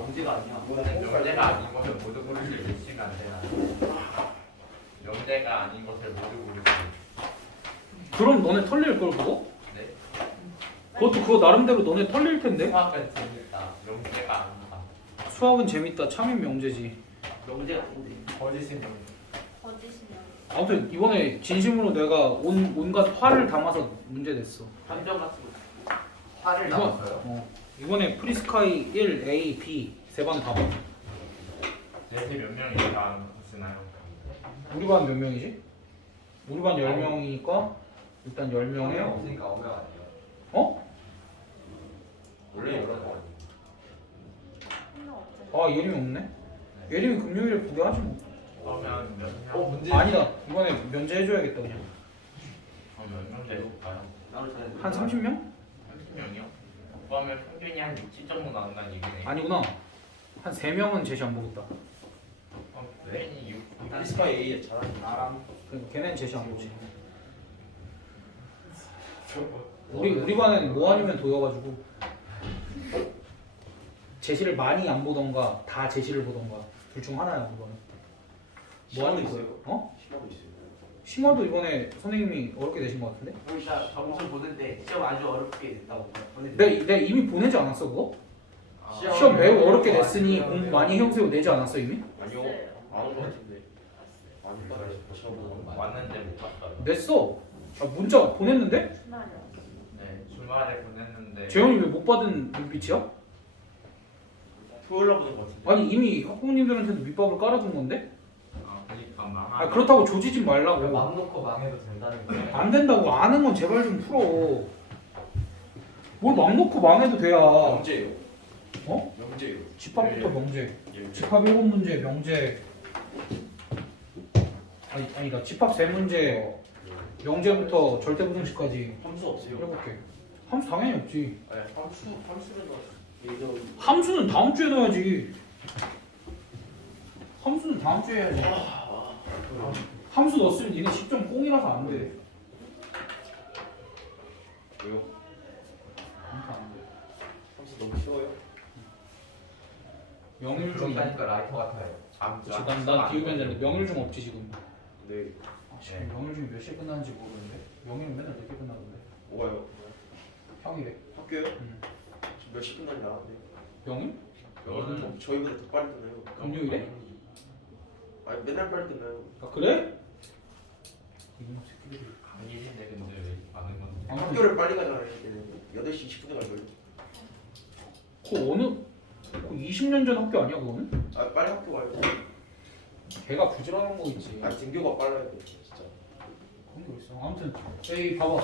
명제가 아니야. 명제가 아닌 것을 모두 고를 수 있으면 안 되나? 명제가 아닌 것을 모두 고를 수. 그럼 너네 털릴 걸 그거? 네. 그것도 그거 나름대로 너네 털릴 텐데. 수학은 재밌다. 명제가 아니다. 수학은 재밌다. 참인 명제지. 명제가 아닌데. 거짓인 명제. 거짓이냐? 아무튼 이번에 진심으로 내가 온갖 화를 담아서 문제 냈어. 함정 같은 거. 화를 남았어요. 이번에 프리스카이 1, A, B 세 반 다 봐. 대체 몇 명이 다 쓰나요? 우리 반 몇 명이지? 우리 반 10명이니까 일단 10명에 없으니까 오면 아니에요. 어? 원래 여러 명 아니에요. 한명 없잖아. 아 예림이 없네? 예림이 금요일에 부대하지 뭐. 그러면 몇 명? 문제 아니다. 이번에 면제해줘야겠다 그냥. 몇명 내볼까요? 나를 잘. 한 30명? 30명이요? 그러면 평균이 한 60 정도 나온다는 얘기네. 아니구나. 한 3명은 제시 안 보겠다. 괜히 6. 프리스카이 A 잘하는 나랑. 그러니까 걔네는 제시 안 보지. 우리 반엔 뭐 아니면 도여가지고 제시를 많이 안 보던가 다 제시를 보던가 둘 중 하나야 그거는. 뭐 하는 거예요? 어? 심화도 있어요. 심화도 이번에 선생님이 어렵게 내신 것 같은데? 우리 다 점수 보는데 시험 아주 어렵게 냈다고. 내가 이미 보내지 않았어 그거? 아, 시험 매우 어렵게 냈으니 공부 많이 해오세요 내지 않았어 이미? 아니요. 안온것 같은데. 안 받아요. 시험 보고. 왔는데 못 봤어요. 냈어. 아, 문자 보냈는데? 주말에 왔어. 네, 주말에 보냈는데. 재현이 왜 못 받은 눈빛이야? 토요일 날 보는 것 같은데. 아니 이미 학부모님들한테도 밑밥을 깔아둔 건데? 아, 그러니까 망하. 아 그렇다고 조지지 말라고. 맘 놓고 망해도 된다는 거예요. 안 된다고. 아는 건 제발 좀 풀어. 뭘 막 놓고 망해도 돼야. 명제예요. 어? 명제예요. 집합부터 명제. 예. 집합 7문제 명제. 아니다. 집합 3문제 명제부터 절대부등식까지 함수 없어요. 7개. 함수 당연히 없지. 네, 함수는 넣었어. 함수는 다음 주에 넣어야지. 함수는 다음 주에 해야지. 함수 넣었으면 니네 10점 꽁이라서 안 돼. 왜요? 그러니까 안 돼. 함수 너무 쉬워요. 명일 중. 그렇다니까 라이터 같아요. 지금 난 비우면 되는데 명일 중 없지 지금. 네. 지금 명일 중에 몇 시에 끝나는지 모르는데. 명일은 맨날 늦게 끝나던데. 뭐가요? 평일에. 학교요? 응. 지금 몇 시 끝나는지 알았는데. 명일? 저는 저희보다 더 빨리 끝나요. 금요일에? 아니 맨날 빨리 끝나요. 아 그래? 이놈 새끼들이. 강의인데 근데 왜 많은 건데? 아무튼 학교를 빨리 가잖아요. 8시 20분에 갈 거예요. 그 어느? 그 20년 전 학교 아니야 그거는? 아 빨리 학교 가요. 걔가 부지런한 거 있지. 아 등교가 빨라야 돼 진짜. 그런 게 있어. 아무튼 여기 봐봐.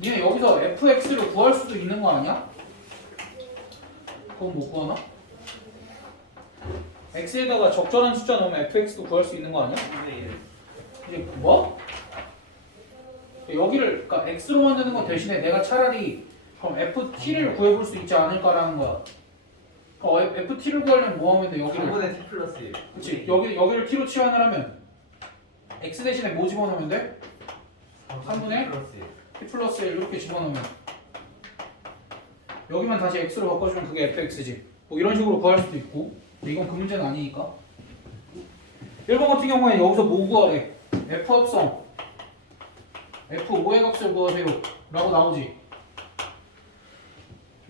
니네 여기서 fx를 구할 수도 있는 거 아니야? 그건 못 구하나? x에다가 적절한 숫자 넣으면 fx도 구할 수 있는 거 아니야? 이제 뭐? 여기를 그러니까 x로 만드는 거 대신에 내가 차라리 그럼 ft를 구해볼 수 있지 않을까라는 거야. 그러니까 ft를 구하려면 뭐 하면 돼? 여기를. 3분의 t 플러스 1. 그렇지. 여기를 t로 치환을 하면 x 대신에 뭐 집어넣으면 돼? 3분의 플러스 1. t 플러스 1 이렇게 집어넣으면 여기만 다시 x로 바꿔주면 그게 fx지. 뭐 이런 식으로 구할 수도 있고. 근데 이건 그 문제는 아니니까. 1번 같은 경우에 여기서 뭐 구하래? f 합성 f5의 값을 구하세요 라고 나오지.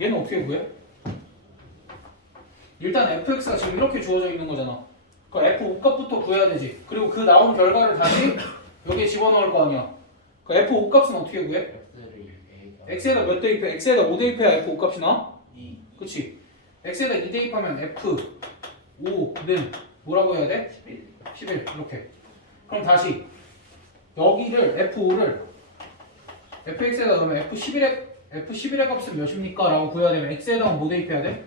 얘는 어떻게 구해? 일단 fx가 지금 이렇게 주어져 있는 거잖아. 그러니까 f5 값부터 구해야 되지. 그리고 그 나온 결과를 다시 여기에 집어넣을 거 아니야. 그러니까 f5 값은 어떻게 구해? x에다 몇 대입해? x에다 5 대입해야 f5 값이 나와? 2. 그치? x에다 2 대입하면 f5는 뭐라고 해야 돼? 11 이렇게. 그럼 다시 여기를 f5를 fx에다 넣으면 f11의 값은 몇입니까? 라고 구해야 되면 x에다가 뭐 대입해야 돼?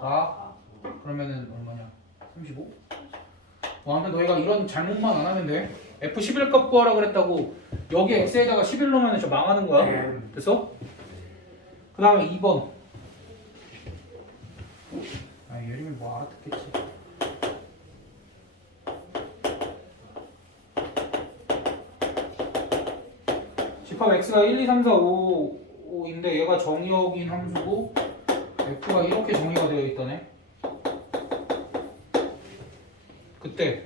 4 그러면은 얼마냐? 35? 아무튼 너희가 이런 잘못만 안 하면 돼. f11 값 구하라 그랬다고 여기 x에다가 11 넣으면 저 망하는 거야. 됐어? 그 다음에 2번. 아 예림이 뭐 알아듣겠지. 집합 x가 1, 2, 3, 4, 5인데 얘가 정의역인 함수고 f가 이렇게 정의가 되어 있다네. 그때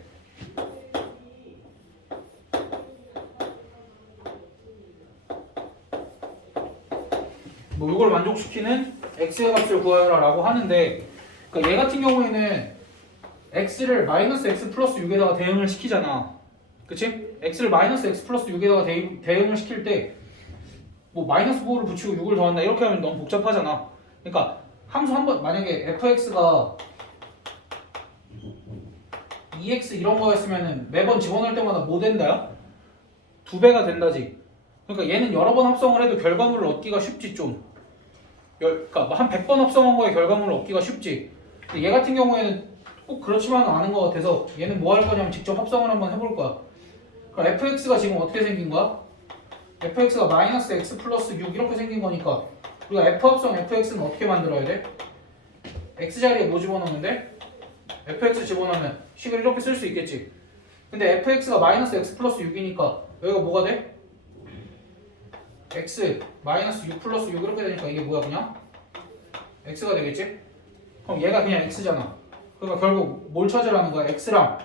뭐 이걸 만족시키는 x의 값을 구하라라고 하는데, 그러니까 얘 같은 경우에는 x를 마이너스 x 플러스 6에다가 대응을 시키잖아. 그치? x를 마이너스 x 플러스 6에다가 대응을 시킬 때 뭐 마이너스 5를 붙이고 6을 더한다 이렇게 하면 너무 복잡하잖아. 그러니까 함수 한번 만약에 fx가 2x 이런 거였으면은 매번 집어넣을 때마다 뭐 된다야? 2배가 된다지. 그러니까 얘는 여러 번 합성을 해도 결과물을 얻기가 쉽지 좀. 그러니까 한 100번 합성한 거에 결과물을 얻기가 쉽지. 근데 얘 같은 경우에는 꼭 그렇지만은 않은 것 같아서 얘는 뭐 할 거냐면 직접 합성을 한번 해볼 거야. 그럼 fx가 지금 어떻게 생긴 거야? fx가 마이너스 x 플러스 6 이렇게 생긴 거니까 우리가 f 합성 fx는 어떻게 만들어야 돼? x 자리에 뭐 집어넣으면 돼? fx 집어넣으면 식을 이렇게 쓸 수 있겠지. 근데 fx가 마이너스 x 플러스 6이니까 여기가 뭐가 돼? x 마이너스 6 플러스 6 이렇게 되니까 이게 뭐야 그냥? x가 되겠지? 그럼 얘가 그냥 x잖아. 그러니까 결국 뭘 찾으라는 거야? x랑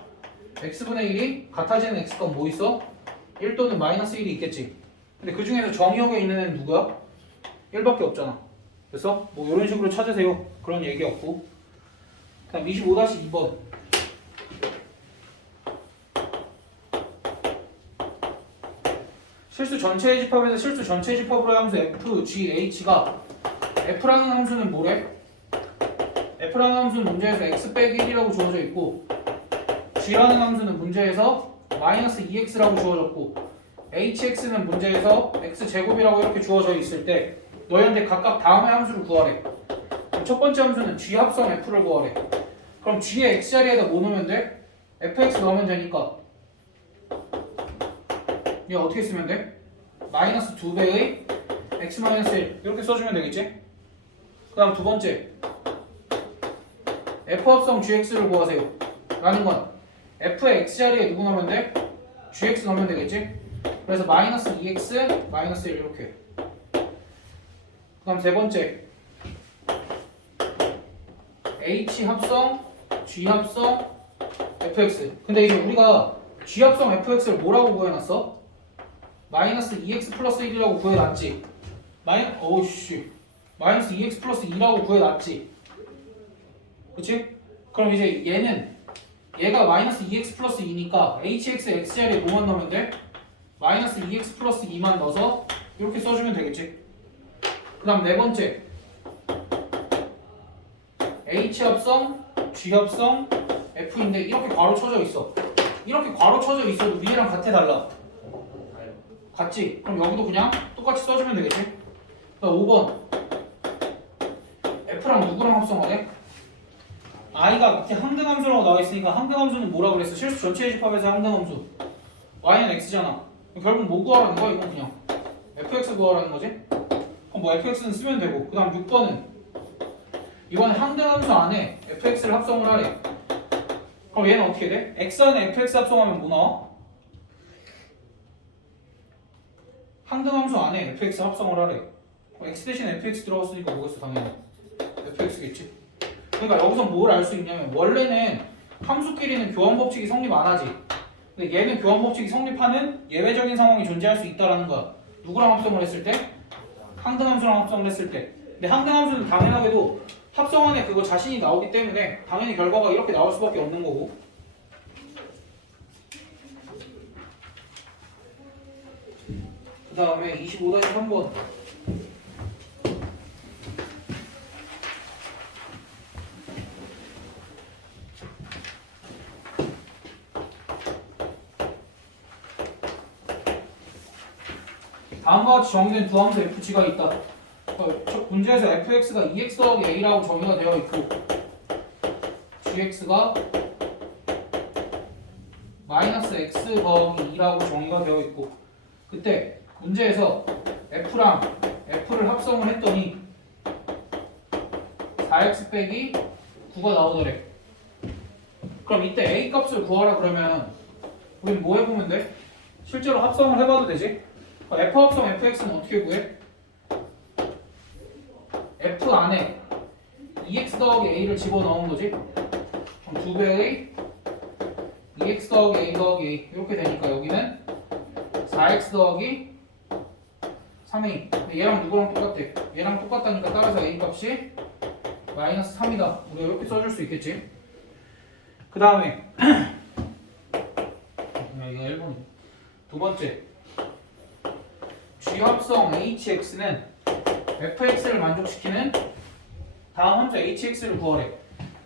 x분의 1이 같아지는 x가 뭐 있어? 1 또는 마이너스 1이 있겠지. 근데 그 중에서 정의역에 있는 애는 누구야? 1밖에 없잖아. 그래서 뭐 이런 식으로 찾으세요. 그런 얘기 없고. 다음 25-2번. 실수 전체의 집합에서 실수 전체의 집합으로 함수 f, g, h가 f라는 함수는 뭐래? f라는 함수는 문제에서 x 빼기 1이라고 주어져 있고 g라는 함수는 문제에서 마이너스 2x라고 주어졌고 hx는 문제에서 x제곱이라고 이렇게 주어져 있을 때 너희한테 각각 다음의 함수를 구하래. 그럼 첫 번째 함수는 g 합성 f를 구하래. 그럼 g의 x자리에다 뭐 넣으면 돼? fx 넣으면 되니까 얘 어떻게 쓰면 돼? 마이너스 2배의 x 마이너스 1 이렇게 써주면 되겠지? 그 다음 두 번째 f 합성 gx를 구하세요 라는 건 f의 x자리에 누구 넣으면 돼? gx 넣으면 되겠지? 그래서 마이너스 2x 마이너스 1 이렇게. 그 다음 세 번째 h 합성 g 합성 fx. 근데 이제 우리가 g 합성 fx를 뭐라고 구해놨어? 마이너스 2x 플러스 1이라고 구해놨지. 마이너스 2x 플러스 2라고 구해놨지. 그치? 그럼 이제 얘가 마이너스 2x 플러스 2니까 hx x자리에 뭐만 넣으면 돼? 마이너스 2x 플러스 2만 넣어서 이렇게 써주면 되겠지. 그 다음 네 번째 h 합성 g 합성 f인데 이렇게 괄호 쳐져 있어. 이렇게 괄호 쳐져 있어도 위에랑 같아 달라? 같지? 그럼 여기도 그냥 똑같이 써주면 되겠지. 그 다음 5번 f랑 누구랑 합성하래? i가 밑에 항등함수라고 나와있으니까 항등함수는 뭐라고 그랬어? 실수 전체의 집합에서 항등함수 y는 x잖아. 결국 뭐 구하라는 거야? 이건 그냥 fx 구하라는 거지? 그럼 뭐 fx는 쓰면 되고. 그 다음 6번은 이번에 항등함수 안에 fx를 합성을 하래. 그럼 얘는 어떻게 돼? x 안에 fx 합성하면 뭐 나와? 항등함수 안에 fx 합성을 하래. x 대신 fx 들어갔으니까 뭐겠어? 당연히 fx겠지. 그러니까 여기서 뭘 알 수 있냐면 원래는 함수끼리는 교환법칙이 성립 안 하지. 근데 얘는 교환법칙이 성립하는 예외적인 상황이 존재할 수 있다라는 거야. 누구랑 합성을 했을 때? 항등함수랑 합성을 했을 때. 근데 항등함수는 당연하게도 합성 안에 그거 자신이 나오기 때문에 당연히 결과가 이렇게 나올 수밖에 없는 거고. 그 다음에 25-3번. 다음과 같이 정의된 두 함수 fg가 있다. 첫 문제에서 fx가 2x 더하기 a라고 정의가 되어 있고 gx가 마이너스 x 더하기 2라고 정의가 되어 있고 그때 문제에서 f랑 f를 합성을 했더니 4x 빼기 9가 나오더래. 그럼 이때 a 값을 구하라 그러면 우린 뭐 해보면 돼? 실제로 합성을 해봐도 되지? f 합성 fx는 어떻게 구해? f 안에 2x 더하기 a를 집어넣은 거지? 그럼 2배의 2x 더하기 a 더하기 a 이렇게 되니까 여기는 4x 더하기 3a. 근데 얘랑 누구랑 똑같대? 얘랑 똑같다니까 따라서 a 값이 마이너스 3이다. 우리가 이렇게 써줄 수 있겠지. 그 다음에 이거 1번. 두 번째, G합성 hx는 fx를 만족시키는 다음 함수 hx를 구하래.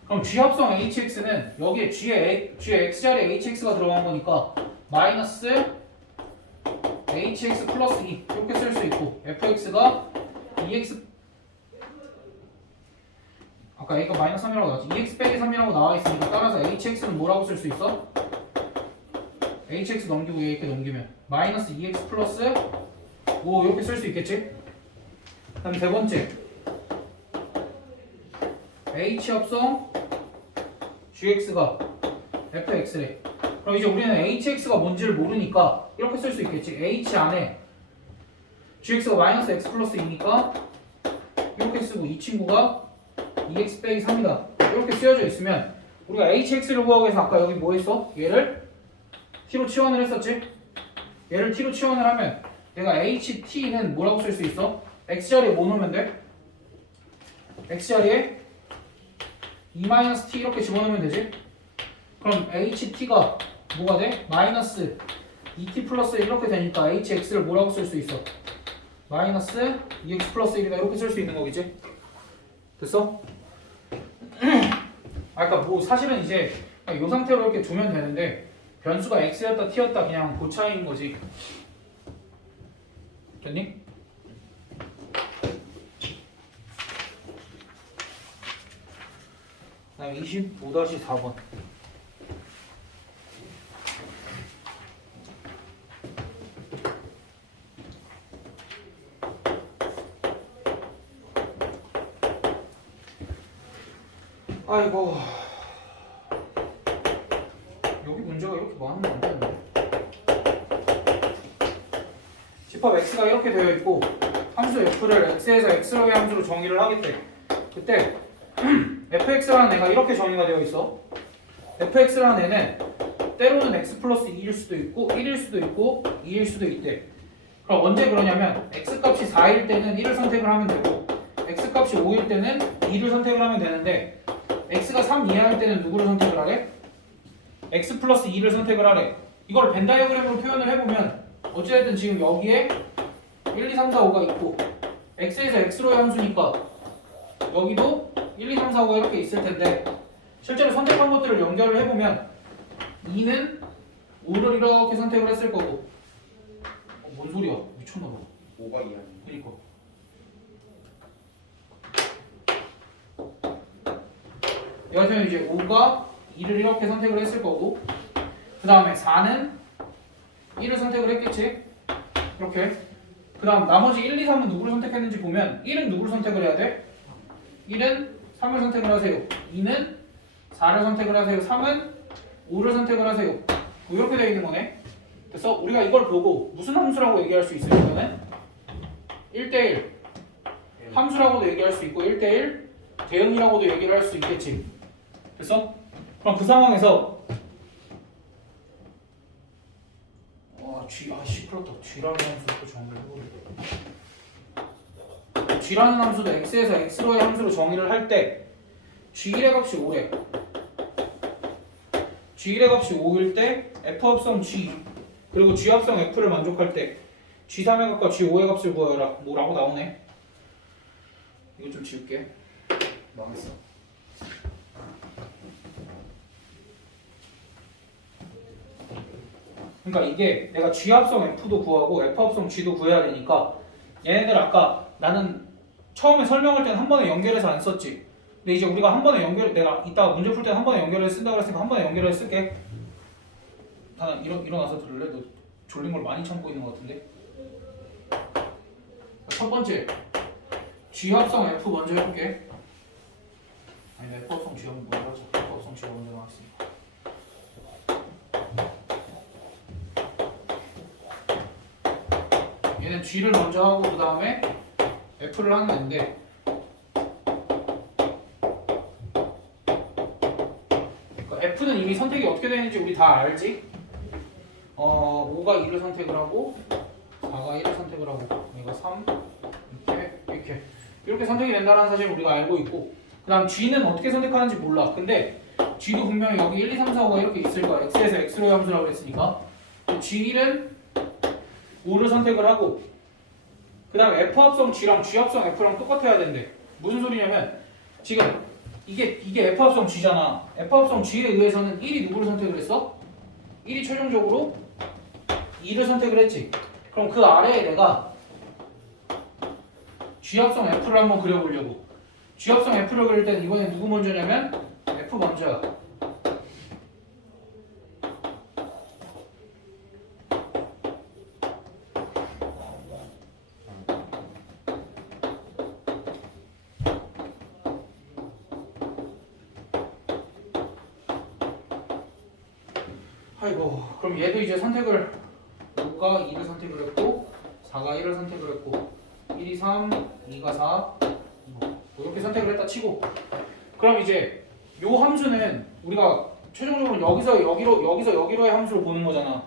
그럼 G합성 hx는 여기에 G의 x자리에 hx가 들어간 거니까 마이너스 hx 플러스 2 이렇게 쓸 수 있고, fx가 2x 아까 a가 마이너스 3이라고 나왔지. 2x 빼기 3이라고 나와 있으니까 따라서 hx는 뭐라고 쓸 수 있어? hx 넘기고 얘 이렇게 넘기면 마이너스 2x 플러스 5 이렇게 쓸 수 있겠지? 그다음 세 번째, h 합성 gx가 fx래. 그럼 이제 우리는 hx가 뭔지를 모르니까 이렇게 쓸 수 있겠지. h 안에 gx가 마이너스 x 플러스 2니까 이렇게 쓰고, 이 친구가 2x 빼기 3이다 이렇게 쓰여져 있으면 우리가 hx를 구하기 위해서 아까 여기 뭐 했어? 얘를 t로 치환을 했었지? 얘를 t로 치환을 하면 내가 ht는 뭐라고 쓸 수 있어? x자리에 뭐 넣으면 돼? x자리에 2-t 이렇게 집어넣으면 되지? 그럼 ht가 뭐가 돼? 마이너스 2t 플러스 1 이렇게 되니까 hx를 뭐라고 쓸 수 있어? 마이너스 2x 플러스 1이다 이렇게 쓸 수 있는 거겠지? 됐어? 아까 뭐 사실은 이제 이 상태로 이렇게 두면 되는데 변수가 x였다 t였다 그냥 그 차이인 거지. 됐니? 그다음 25-4번. 아이고, 여기 문제가 이렇게 많으면 안 되는데. 집합 x가 이렇게 되어 있고 함수 f를 x에서 x로의 함수로 정의를 하겠대. 그때 fx라는 애가 이렇게 정의가 되어 있어. fx라는 애는 때로는 x 플러스 2일 수도 있고 1일 수도 있고 2일 수도 있대. 그럼 언제 그러냐면 x값이 4일 때는 1을 선택을 하면 되고 x값이 5일 때는 2를 선택을 하면 되는데, x가 3 이하일 때는 누구를 선택을 하래? x 플러스 2를 선택을 하래. 이걸 벤 다이어그램으로 표현을 해보면 어찌됐든 지금 여기에 1, 2, 3, 4, 5가 있고 x에서 x로의 함수니까 여기도 1, 2, 3, 4, 5가 이렇게 있을 텐데, 실제로 선택한 것들을 연결을 해보면 2는 5를 이렇게 선택을 했을 거고, 뭔 소리야? 미쳤나봐. 5가 2 아니야? 그니까 얘 같으면 이제 5가 2를 이렇게 선택을 했을 거고, 그 다음에 4는 1을 선택을 했겠지? 이렇게. 그 다음 나머지 1, 2, 3은 누구를 선택했는지 보면 1은 누구를 선택을 해야 돼? 1은 3을 선택을 하세요. 2는 4를 선택을 하세요. 3은 5를 선택을 하세요. 뭐 이렇게 되어 있는 거네. 그래서 우리가 이걸 보고 무슨 함수라고 얘기할 수 있으면은 1대1 함수라고도 얘기할 수 있고 1대1 대응이라고도 얘기를 할 수 있겠지. 됐어? 그럼 그 상황에서 시끄럽다. G라는 함수도 정의를 해보래. G라는 함수도 X에서 X로의 함수로 정의를 할 때 G1의 값이 5래. G1의 값이 5일 때 F 합성 G 그리고 G 합성 F를 만족할 때 G3의 값과 G5의 값을 구하여라. 뭐라고 나오네. 이거 좀 지울게. 망했어. 그러니까 이게 내가 G 합성 F도 구하고 F 합성 G도 구해야 되니까 얘네들 아까 나는 처음에 설명할 때는 한 번에 연결해서 안 썼지. 근데 이제 우리가 한 번에 내가 이따가 문제 풀 때는 한 번에 연결해서 쓴다고 했으니까 한 번에 연결해서 쓸게. 다 일어나서 들을래? 너 졸린 걸 많이 참고 있는 것 같은데. 첫 번째 G 합성 F 먼저 해볼게. 아니 F 합성 G 먼저 하자. F 합성 G가 먼저 나왔으니까. 얘는 G를 먼저 하고 그 다음에 F를 하는 애인데, 그러니까 F는 이미 선택이 어떻게 되는지 우리 다 알지? 5가 2를 선택을 하고 4가 1을 선택을 하고 얘가 3 이렇게 선택이 된다는 사실을 우리가 알고 있고, 그 다음 G는 어떻게 선택하는지 몰라. 근데 G도 분명히 여기 1, 2, 3, 4, 5가 이렇게 있을 거야. X에서 X로의 함수라고 했으니까 G1은 5를 선택을 하고, 그 다음에 F 합성 G랑 G 합성 F랑 똑같아야 된대. 무슨 소리냐면 지금 이게 F 합성 G잖아. F 합성 G에 의해서는 1이 누구를 선택을 했어? 1이 최종적으로 2를 선택을 했지. 그럼 그 아래에 내가 G합성 F를 한번 그려보려고. G합성 F를 그릴 때는 이번엔 누구 먼저냐면 F 먼저야. 아이고, 그럼 얘도 이제 선택을 5가 2를 선택을 했고 4가 1을 선택을 했고 1이 3, 2가 4 이렇게 선택을 했다 치고, 그럼 이제 요 함수는 우리가 최종적으로 여기서 여기로의 함수를 보는 거잖아.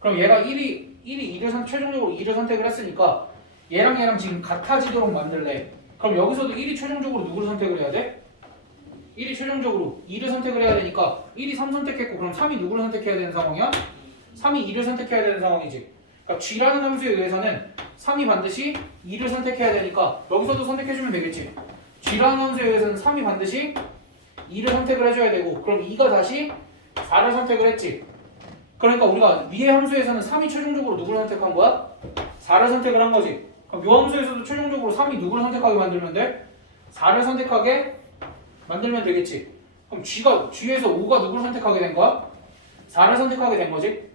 그럼 얘가 1이 2를 최종적으로 2를 선택을 했으니까 얘랑 지금 같아지도록 만들래. 그럼 여기서도 1이 최종적으로 누구를 선택을 해야 돼? 1이 최종적으로 2를 선택을 해야 되니까 1이 3 선택했고, 그럼 3이 누구를 선택해야 되는 상황이야? 3이 2를 선택해야 되는 상황이지. 그러니까 G라는 함수에 의해서는 3이 반드시 2를 선택해야 되니까 여기서도 선택해주면 되겠지. G라는 함수에 의해서는 3이 반드시 2를 선택을 해줘야 되고, 그럼 2가 다시 4를 선택을 했지. 그러니까 우리가 위의 함수에서는 3이 최종적으로 누구를 선택한 거야? 4를 선택을 한 거지. 그럼 이 함수에서도 최종적으로 3이 누구를 선택하게 만들면 돼? 4를 선택하게 만들면 되겠지. 그럼 G에서 5가 누구를 선택하게 된 거야? 4를 선택하게 된 거지.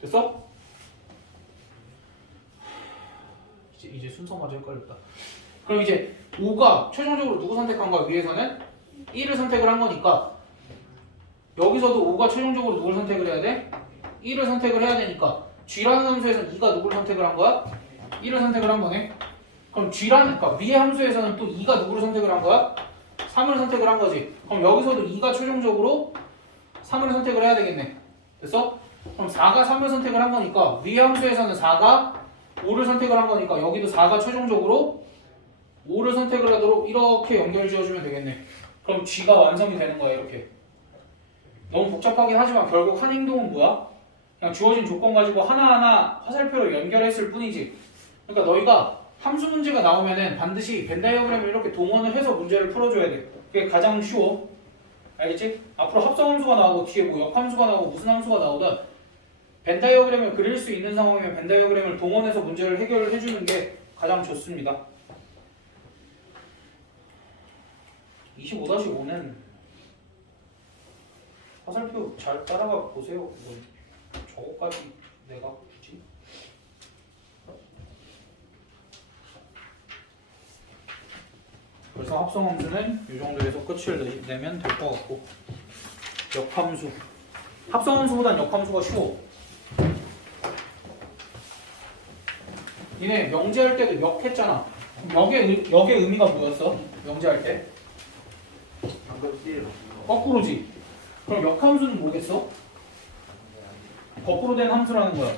됐어? 이제 순서마저 헷갈렸다. 그럼 이제 5가 최종적으로 누구 선택한 거야? 위에서는 1을 선택을 한 거니까 여기서도 5가 최종적으로 누구를 선택을 해야 돼? 1을 선택을 해야 되니까 G라는 함수에서는 2가 누구를 선택을 한 거야? 1을 선택을 한 거네. 그럼 그러니까 위의 함수에서는 또 2가 누구를 선택을 한 거야? 3을 선택을 한 거지. 그럼 여기서도 2가 최종적으로 3을 선택을 해야 되겠네. 됐어? 그럼 4가 3을 선택을 한 거니까 위의 함수에서는 4가 5를 선택을 한 거니까 여기도 4가 최종적으로 5를 선택을 하도록 이렇게 연결 지어주면 되겠네. 그럼 G가 완성이 되는 거야. 이렇게. 너무 복잡하긴 하지만 결국 한 행동은 뭐야? 그냥 주어진 조건 가지고 하나하나 화살표로 연결했을 뿐이지. 그러니까 너희가 함수 문제가 나오면은 반드시 벤 다이어그램을 이렇게 동원을 해서 문제를 풀어줘야 돼. 그게 가장 쉬워. 알겠지? 앞으로 합성함수가 나오고 뒤에 뭐 역함수가 나오고 무슨 함수가 나오든 벤 다이어그램을 그릴 수 있는 상황이면 벤 다이어그램을 동원해서 문제를 해결해주는 게 가장 좋습니다. 25-5는 화살표 잘 따라가 보세요. 뭐 저거까지 내가 굳이? 그래서 합성함수는 이 정도에서 끝을 내면 될 것 같고, 역함수. 합성함수보단 역함수가 쉬워. 니네 명제할 때도 역했잖아. 역의 의미가 뭐였어? 명제할 때? 방금 C 거꾸로지. 그럼 역함수는 뭐겠어? 거꾸로 된 함수라는 거야.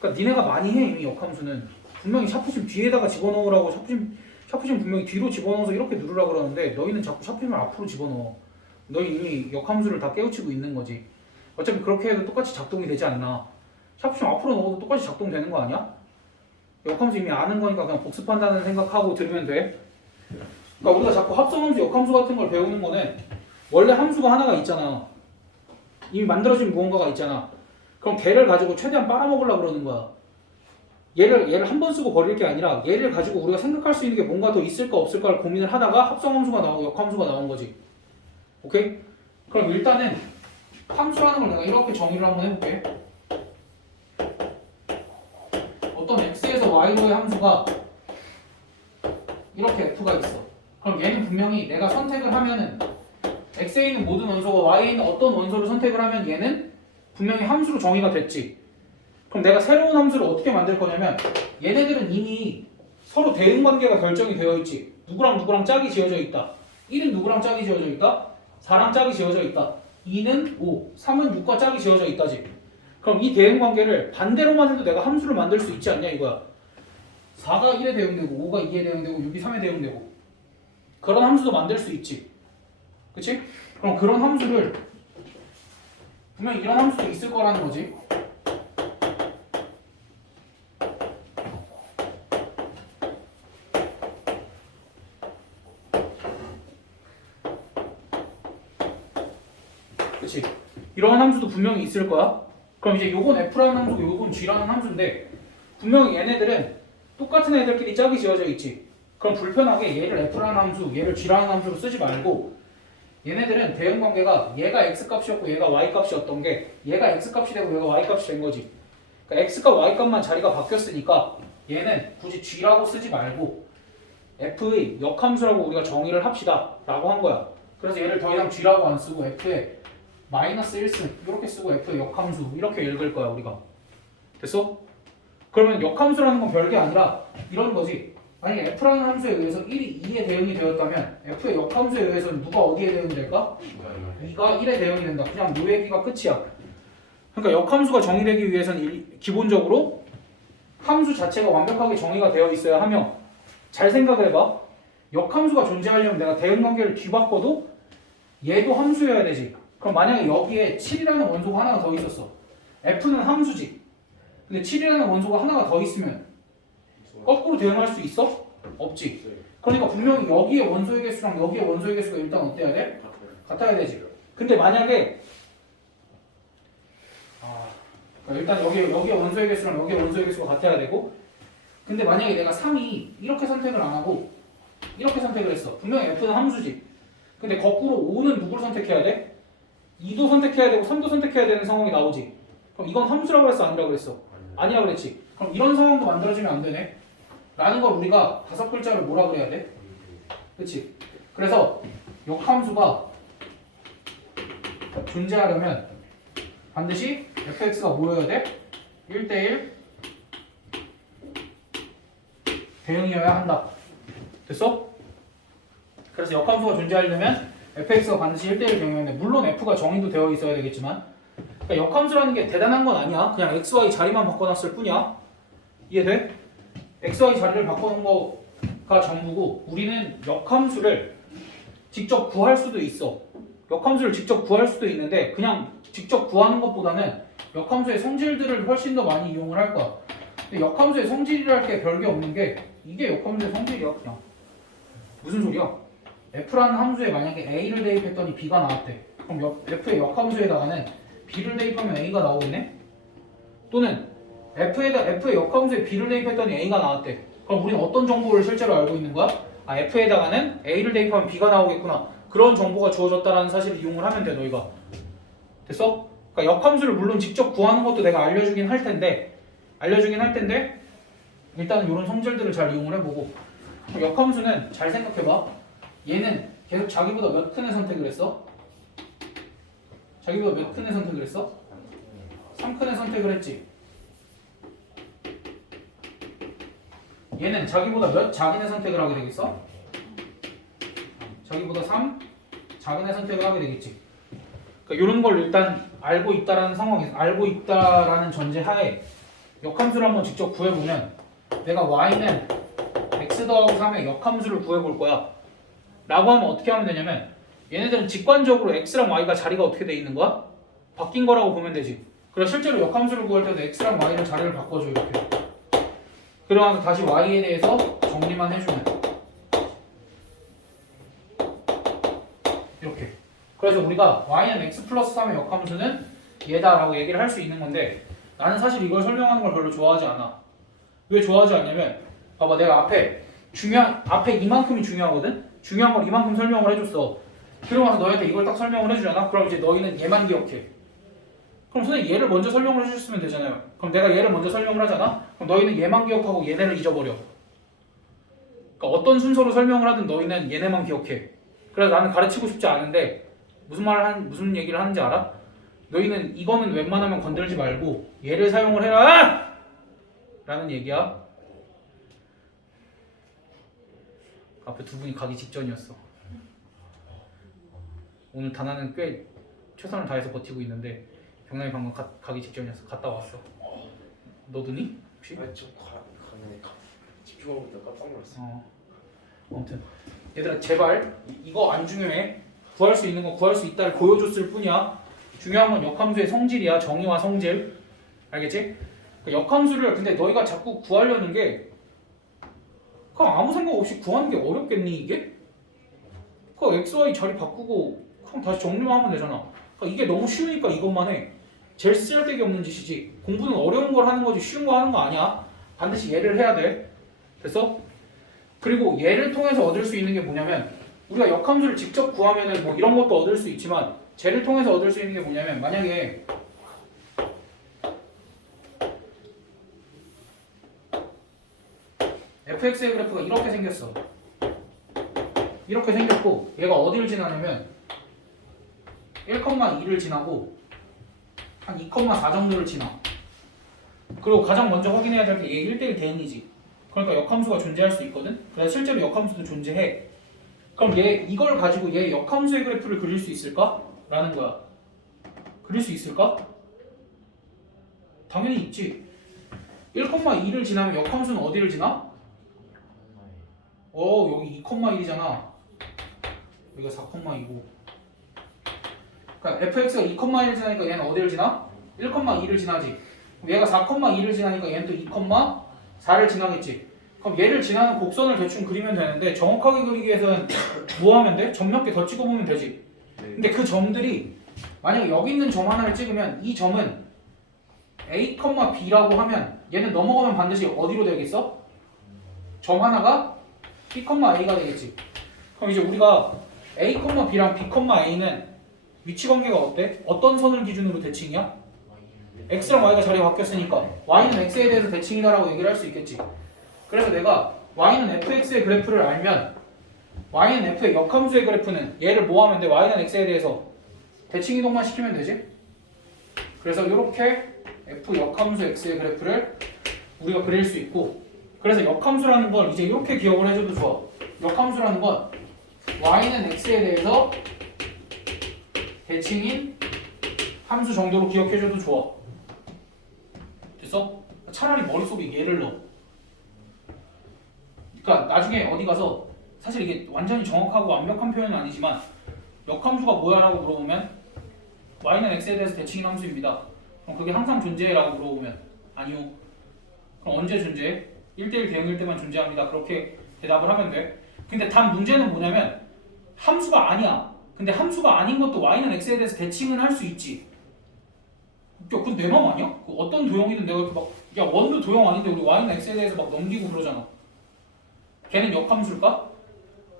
그러니까 니네가 많이 해. 이미 역함수는 분명히 샤프심 뒤에다가 집어넣으라고 샤프심 분명히 뒤로 집어넣어서 이렇게 누르라고 그러는데 너희는 자꾸 샤프심을 앞으로 집어넣어. 너희 이미 역함수를 다 깨우치고 있는 거지. 어차피 그렇게 해도 똑같이 작동이 되지 않나. 샤프심 앞으로 넣어도 똑같이 작동되는 거 아니야? 역함수 이미 아는 거니까 그냥 복습한다는 생각하고 들으면 돼. 그러니까 우리가 자꾸 합성함수, 역함수 같은 걸 배우는 거는 원래 함수가 하나가 있잖아. 이미 만들어진 무언가가 있잖아. 그럼 걔를 가지고 최대한 빨아먹으려고 그러는 거야. 얘를 한 번 쓰고 버릴 게 아니라 얘를 가지고 우리가 생각할 수 있는 게 뭔가 더 있을까 없을까를 고민을 하다가 합성함수가 나오고 역함수가 나온 거지. 오케이? 그럼 일단은 함수라는 걸 내가 이렇게 정의를 한번 해볼게. 어떤 x에서 y로의 함수가 이렇게 f가 있어. 그럼 얘는 분명히 내가 선택을 하면은 x에 있는 모든 원소가 y에 있는 어떤 원소를 선택을 하면 얘는 분명히 함수로 정의가 됐지. 그럼 내가 새로운 함수를 어떻게 만들 거냐면 얘네들은 이미 서로 대응관계가 결정이 되어 있지. 누구랑 짝이 지어져 있다. 1은 누구랑 짝이 지어져 있다? 4랑 짝이 지어져 있다. 2는 5, 3은 6과 짝이 지어져 있다지. 그럼 이 대응 관계를 반대로만 해도 내가 함수를 만들 수 있지 않냐 이거야. 4가 1에 대응되고 5가 2에 대응되고 6이 3에 대응되고 그런 함수도 만들 수 있지. 그치? 그럼 그런 함수를 분명히 이런 함수도 있을 거라는 거지. 그치? 이런 함수도 분명히 있을 거야. 그럼 이제 요건 F라는 함수고 요건 G라는 함수인데 분명히 얘네들은 똑같은 애들끼리 짝이 지어져 있지. 그럼 불편하게 얘를 F라는 함수, 얘를 G라는 함수로 쓰지 말고 얘네들은 대응 관계가 얘가 X값이었고 얘가 Y값이었던 게 얘가 X값이 되고 얘가 Y값이 된 거지. 그러니까 X값, Y값만 자리가 바뀌었으니까 얘는 굳이 G라고 쓰지 말고 F의 역함수라고 우리가 정의를 합시다 라고 한 거야. 그래서 얘를 더 이상 G라고 안 쓰고 F의 마이너스 1승 이렇게 쓰고 F의 역함수 이렇게 읽을 거야 우리가. 됐어? 그러면 역함수라는 건 별게 아니라 이런 거지. 만약에 F라는 함수에 의해서 1이 2에 대응이 되었다면 F의 역함수에 의해서는 누가 어디에 대응이 될까? 2가 1에 대응이 된다. 그냥 요 얘기가 끝이야. 그러니까 역함수가 정의되기 위해서는 기본적으로 함수 자체가 완벽하게 정의가 되어 있어야 하며 잘 생각을 해봐. 역함수가 존재하려면 내가 대응 관계를 뒤바꿔도 얘도 함수여야 되지. 그럼 만약에 여기에 7이라는 원소가 하나가 더 있었어. F는 함수지. 근데 7이라는 원소가 하나가 더 있으면 거꾸로 대응할 수 있어? 없지. 그러니까 분명히 여기에 원소의 개수랑 여기에 원소의 개수가 일단 어때야 돼? 같아야 되지. 근데 만약에 그러니까 일단 여기에 원소의 개수랑 여기에 원소의 개수가 같아야 되고 근데 만약에 내가 3이 이렇게 선택을 안 하고 이렇게 선택을 했어. 분명히 F는 함수지. 근데 거꾸로 5는 누구를 선택해야 돼? 2도 선택해야 되고 3도 선택해야 되는 상황이 나오지. 그럼 이건 함수라고 그랬어? 아니라고 그랬어? 아니라고 그랬지. 그럼 이런 상황도 만들어지면 안 되네. 라는 걸 우리가 5글자를 뭐라 그래야 돼? 그치? 그래서 역함수가 존재하려면 반드시 fx가 뭐여야 돼? 1대1 대응이어야 한다. 됐어? 그래서 역함수가 존재하려면 fx가 반드시 1대1 대응이어야 돼. 물론 f가 정의도 되어 있어야 되겠지만 그러니까 역함수라는 게 대단한 건 아니야. 그냥 x, y 자리만 바꿔놨을 뿐이야. 이해돼? x, y 자리를 바꿔놓은 거가 전부고 우리는 역함수를 직접 구할 수도 있어. 역함수를 직접 구할 수도 있는데 그냥 직접 구하는 것보다는 역함수의 성질들을 훨씬 더 많이 이용을 할 거야. 근데 역함수의 성질이랄 게 별게 없는 게 이게 역함수의 성질이야 그냥. 무슨 소리야? f라는 함수에 만약에 a를 대입했더니 b가 나왔대. 그럼 f의 역함수에다가는 b를 대입하면 a가 나오겠네? 또는 f의 역함수에 b를 대입했더니 a가 나왔대. 그럼 우리는 어떤 정보를 실제로 알고 있는 거야? f에다가는 a를 대입하면 b가 나오겠구나. 그런 정보가 주어졌다라는 사실을 이용을 하면 돼 너희가. 됐어? 그러니까 역함수를 물론 직접 구하는 것도 내가 알려주긴 할 텐데 일단은 이런 성질들을 잘 이용을 해보고 역함수는 잘 생각해봐. 얘는 계속 자기보다 몇 큰 애 선택을 했어? 자기보다 몇 큰 애 선택을 했어? 3큰 애 선택을 했지. 얘는 자기보다 몇 작은 애 선택을 하게 되겠어? 자기보다 3 작은 애 선택을 하게 되겠지. 그러니까 이런 걸 일단 알고 있다라는 상황에서 알고 있다라는 전제 하에 역함수를 한번 직접 구해보면 내가 y는 x 더하고 3의 역함수를 구해볼 거야 라고 하면 어떻게 하면 되냐면 얘네들은 직관적으로 x랑 y가 자리가 어떻게 돼 있는 거야? 바뀐 거라고 보면 되지. 그래서 실제로 역함수를 구할 때도 x랑 y를 자리를 바꿔줘 이렇게. 그러면서 다시 y에 대해서 정리만 해주면 이렇게. 그래서 우리가 y는 x 플러스 3의 역함수는 얘다라고 얘기를 할 수 있는 건데 나는 사실 이걸 설명하는 걸 별로 좋아하지 않아. 왜 좋아하지 않냐면 봐봐 내가 앞에 이만큼이 중요하거든? 중요한 걸 이만큼 설명을 해줬어. 그러고 나서 너희한테 이걸 딱 설명을 해주잖아? 그럼 이제 너희는 얘만 기억해. 그럼 선생님 얘를 먼저 설명을 해주셨으면 되잖아요. 그럼 내가 얘를 먼저 설명을 하잖아? 그럼 너희는 얘만 기억하고 얘네를 잊어버려. 그러니까 어떤 순서로 설명을 하든 너희는 얘네만 기억해. 그래서 나는 가르치고 싶지 않은데 무슨 얘기를 하는지 알아? 너희는 이거는 웬만하면 건들지 말고 얘를 사용을 해라! 라는 얘기야. 앞에 두 분이 가기 직전이었어. 오늘 다나는 꽤 최선을 다해서 버티고 있는데 병남이 방금 가기 직전이어서 갔다 왔어. 너도니? 혹시? 아니 저 가만히 집중하고 있다 깜짝 놀랐어. 아무튼 얘들아 제발 이거 안 중요해. 구할 수 있는 건 구할 수 있다를 보여줬을 뿐이야. 중요한 건 역함수의 성질이야. 정의와 성질. 알겠지? 그 역함수를 근데 너희가 자꾸 구하려는 게 그냥 아무 생각 없이 구하는 게 어렵겠니 이게? 그 XY 자리 바꾸고 그냥 다시 정리만 하면 되잖아. 그러니까 이게 너무 쉬우니까 이것만 해. 제일 쓸데기 없는 짓이지. 공부는 어려운 걸 하는 거지 쉬운 거 하는 거 아니야. 반드시 얘를 해야 돼. 됐어? 그리고 얘를 통해서 얻을 수 있는 게 뭐냐면 우리가 역함수를 직접 구하면은 뭐 이런 것도 얻을 수 있지만 쟤를 통해서 얻을 수 있는 게 뭐냐면 만약에 fx의 그래프가 이렇게 생겼어. 이렇게 생겼고 얘가 어디를 지나냐면 1,2를 지나고 한 2,4 정도를 지나. 그리고 가장 먼저 확인해야 될 게 얘 1대1 대응이지. 그러니까 역함수가 존재할 수 있거든. 그래서 실제로 역함수도 존재해. 그럼 얘 이걸 가지고 얘 역함수의 그래프를 그릴 수 있을까? 라는 거야. 그릴 수 있을까? 당연히 있지. 1,2를 지나면 역함수는 어디를 지나? 여기 2,1이잖아. 여기가 4,2고. 그러니까 fx가 2,1을 지나니까 얘는 어디를 지나? 1,2를 지나지. 그럼 얘가 4,2를 지나니까 얘는 또 2,4를 지나겠지. 그럼 얘를 지나는 곡선을 대충 그리면 되는데 정확하게 그리기 위해서는 뭐 하면 돼? 점 몇 개 더 찍어보면 되지. 근데 그 점들이 만약에 여기 있는 점 하나를 찍으면 이 점은 A, B라고 하면 얘는 넘어가면 반드시 어디로 되겠어? 점 하나가 B, A가 되겠지. 그럼 이제 우리가 A, B랑 B, A는 위치 관계가 어때? 어떤 선을 기준으로 대칭이야? X랑 Y가 자리가 바뀌었으니까 Y는 X에 대해서 대칭이다라고 얘기를 할 수 있겠지. 그래서 내가 Y는 fx의 그래프를 알면 Y는 f의 역함수의 그래프는 얘를 뭐 하면 돼? Y는 x에 대해서 대칭 이동만 시키면 되지. 그래서 이렇게 f 역함수 x의 그래프를 우리가 그릴 수 있고 그래서 역함수라는 걸 이제 이렇게 기억을 해줘도 좋아. 역함수라는 건 Y는 x에 대해서 대칭인 함수 정도로 기억해줘도 좋아. 됐어? 차라리 머릿속에 얘를 넣어. 그러니까 나중에 어디 가서 사실 이게 완전히 정확하고 완벽한 표현은 아니지만 역함수가 뭐야 라고 물어보면 y는 x에 대해서 대칭인 함수입니다. 그럼 그게 항상 존재해 라고 물어보면 아니요. 그럼 언제 존재해? 1대1 대응일 때만 존재합니다. 그렇게 대답을 하면 돼. 근데 단 문제는 뭐냐면 함수가 아니야. 근데 함수가 아닌 것도 y는 x에 대해서 대칭은 할 수 있지. 그건 내 맘 아니야? 어떤 도형이든 내가 이렇게 막 야 원도 도형 아닌데 우리 y는 x에 대해서 막 넘기고 그러잖아. 걔는 역함수일까?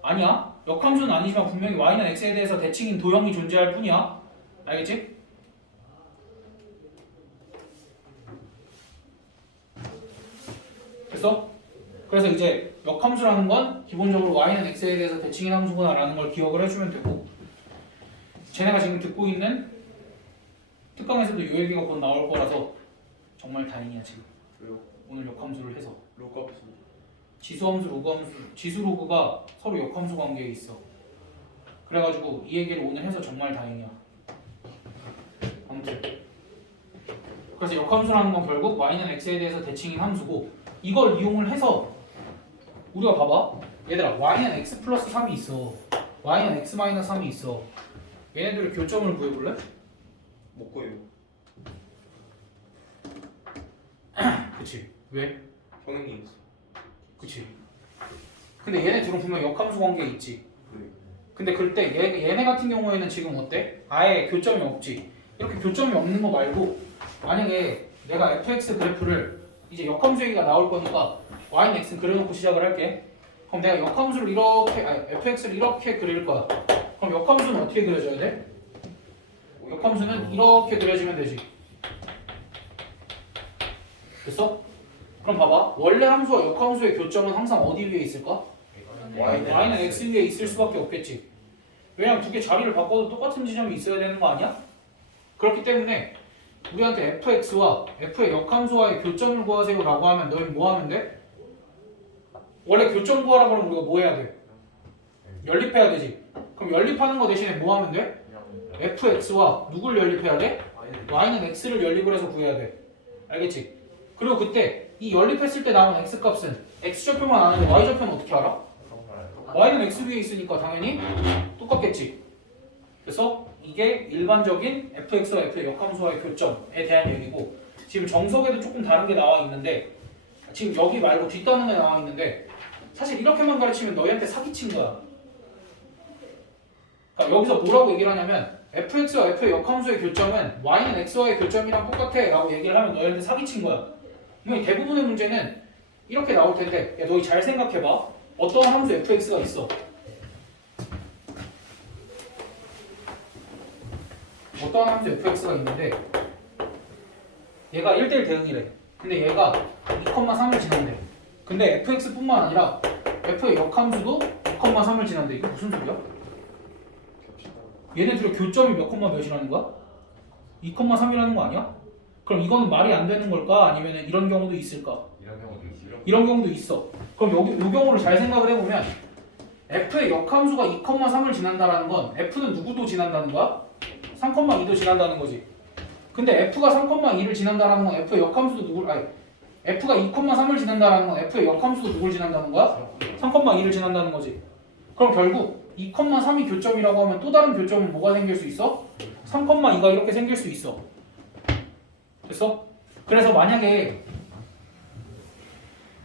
아니야. 역함수는 아니지만 분명히 y는 x에 대해서 대칭인 도형이 존재할 뿐이야. 알겠지? 됐어? 그래서 이제 역함수라는 건 기본적으로 y는 x에 대해서 대칭인 함수구나 라는 걸 기억을 해주면 되고 쟤네가 지금 듣고 있는 특강에서도 이 얘기가 곧 나올 거라서 정말 다행이야 지금. 왜요? 오늘 역함수를 해서 로그업수. 지수함수, 로그함수, 지수 로그가 서로 역함수 관계에 있어. 그래가지고 이 얘기를 오늘 해서 정말 다행이야. 아무튼 그래서 역함수라는 건 결국 y는 x에 대해서 대칭인 함수고 이걸 이용을 해서 우리가 봐봐. 얘들아 y는 x 플러스 3이 있어. y는 x 마이너스 3이 있어. 얘네들의 교점을 구해볼래? 못 구해요. 그치. 왜? 평행이 있어. 그치. 근데 얘네 둘은 분명 역함수 관계에 있지. 네. 근데 그럴 때 얘네 같은 경우에는 지금 어때? 아예 교점이 없지. 이렇게 교점이 없는 거 말고 만약에 내가 fx 그래프를 이제 역함수 얘기가 나올 거니까 y는 x 그려놓고 시작을 할게. 그럼 내가 역함수를 이렇게 fx를 이렇게 그릴 거야. 그럼 역함수는 어떻게 그려져야 돼? 역함수는 이렇게 그려지면 되지. 됐어? 그럼 봐봐. 원래 함수와 역함수의 교점은 항상 어디 위에 있을까? y는 x 위에 있을 수밖에 없겠지. 왜냐면 두 개 자리를 바꿔도 똑같은 지점이 있어야 되는 거 아니야? 그렇기 때문에 우리한테 fx와 f의 역함수와의 교점을 구하세요 라고 하면 너희 뭐 하면 돼? 원래 교점 구하라고 하면 우리가 뭐 해야 돼? 연립해야 되지. 그럼 그럼 연립하는 거 대신에 뭐 하면 돼? 그냥 fx와 누굴 연립해야 돼? 아니 y는 x를 연립을 해서 구해야 돼. 알겠지? 그리고 그때 이 연립했을 때 나온 x값은 x좌표만 아는데 y좌표는 어떻게 알아? y는 x 위에 있으니까 당연히 똑같겠지. 그래서 이게 일반적인 fx와 f의 역함수와의 교점에 대한 얘기고, 지금 정석에도 조금 다른 게 나와 있는데, 지금 여기 말고 뒷단원에 나와 있는데, 사실 이렇게만 가르치면 너희한테 사기친 거야. 그러니까 여기서 뭐라고 얘기를 하냐면 fx와 f의 역함수의 교점은 y는 x와의 교점이랑 똑같아 라고 얘기를 하면 너희한테 사기친 거야. 분명히 대부분의 문제는 이렇게 나올 텐데, 야, 너희 잘 생각해봐. 어떤 함수 fx가 있어. 어떤 함수 fx가 있는데 얘가 1대1 대응이래. 근데 얘가 2,3을 지난대. 근데 fx뿐만 아니라 f의 역함수도 2,3을 지난대. 이게 무슨 소리야? 얘네들의 교점이 몇 콤마 몇이라는 거야? 2,3이라는 거 아니야? 그럼 이거는 말이 안 되는 걸까? 아니면 이런 경우도 있을까? 이런 경우도 있어요. 이런 경우도 있어. 그럼 요 경우를 잘 생각을 해보면 f의 역함수가 2,3을 지난다라는 건 f는 누구도 지난다는 거야? 3,2도 지난다는 거지. 근데 f가 3,2를 지난다라는 건 f의 역함수도 누굴, 아니 f가 2,3을 지난다라는 건 f의 역함수도 누굴 지난다는 거야? 3,2를 지난다는 거지. 그럼 결국 2,3이 교점이라고 하면 또 다른 교점은 뭐가 생길 수 있어? 3,2가 이렇게 생길 수 있어. 됐어? 그래서 만약에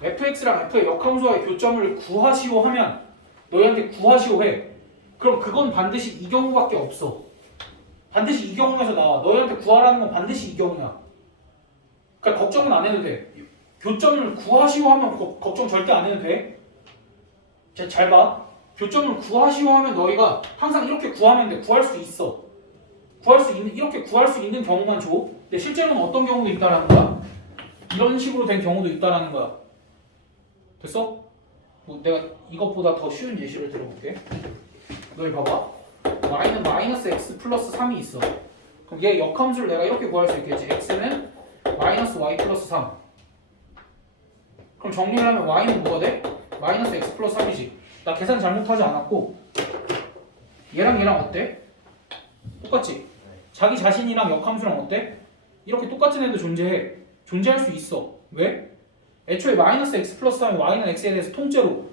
fx랑 f의 역함수와의 교점을 구하시오 하면, 너희한테 구하시오 해. 그럼 그건 반드시 이 경우밖에 없어. 반드시 이 경우에서 나와. 너희한테 구하라는 건 반드시 이 경우야. 그러니까 걱정은 안 해도 돼. 교점을 구하시오 하면 걱정 절대 안 해도 돼. 잘 봐. 교점을 구하시오 하면 너희가 항상 이렇게 구하면 돼. 구할 수 있어. 이렇게 구할 수 있는 경우만 줘. 근데 실제로는 어떤 경우도 있다라는 거야? 이런 식으로 된 경우도 있다라는 거야. 됐어? 뭐 내가 이것보다 더 쉬운 예시를 들어볼게. 너희 봐봐. y는 마이너스 x 플러스 3이 있어. 그럼 얘 역함수를 내가 이렇게 구할 수 있겠지. x는 마이너스 y 플러스 3. 그럼 정리를 하면 y는 뭐가 돼? 마이너스 x 플러스 3이지. 나 계산 잘못하지 않았고, 얘랑 얘랑 어때? 똑같지? 자기 자신이랑 역함수랑 어때? 이렇게 똑같은 애도 존재해. 존재할 수 있어. 왜? 애초에 마이너스 x 플러스 3이 y는 x에 대해서 통째로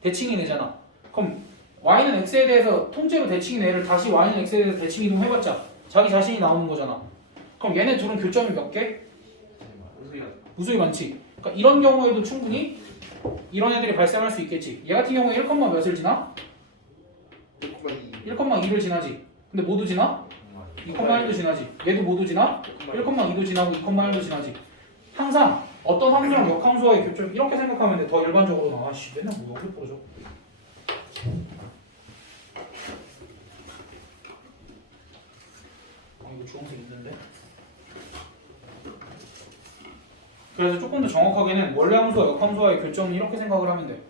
대칭이 되잖아. 그럼 y는 x에 대해서 통째로 대칭인 애를 다시 y는 x에 대해서 대칭 이동해봤자 자기 자신이 나오는 거잖아. 그럼 얘네 둘은 교점이 몇 개? 무수히 많지. 그러니까 이런 경우에도 충분히 이런 애들이 발생할 수 있겠지. 얘 같은 경우에 1, 몇을 지나? 1,2를 지나지. 근데 모두 지나? 2,1도 지나지. 얘도 모두 지나? 1,2도 지나고 2,1도 지나지. 항상 어떤 함수랑 역함수와의 교점 이렇게 생각하면 돼. 더 일반적으로 나와. 씨, 맨날 뭐 여기 부러져. 이거 주황색 있는데. 그래서 조금 더 정확하게는 원래 함수와 역함수와의 교점은 이렇게 생각을 하면 돼.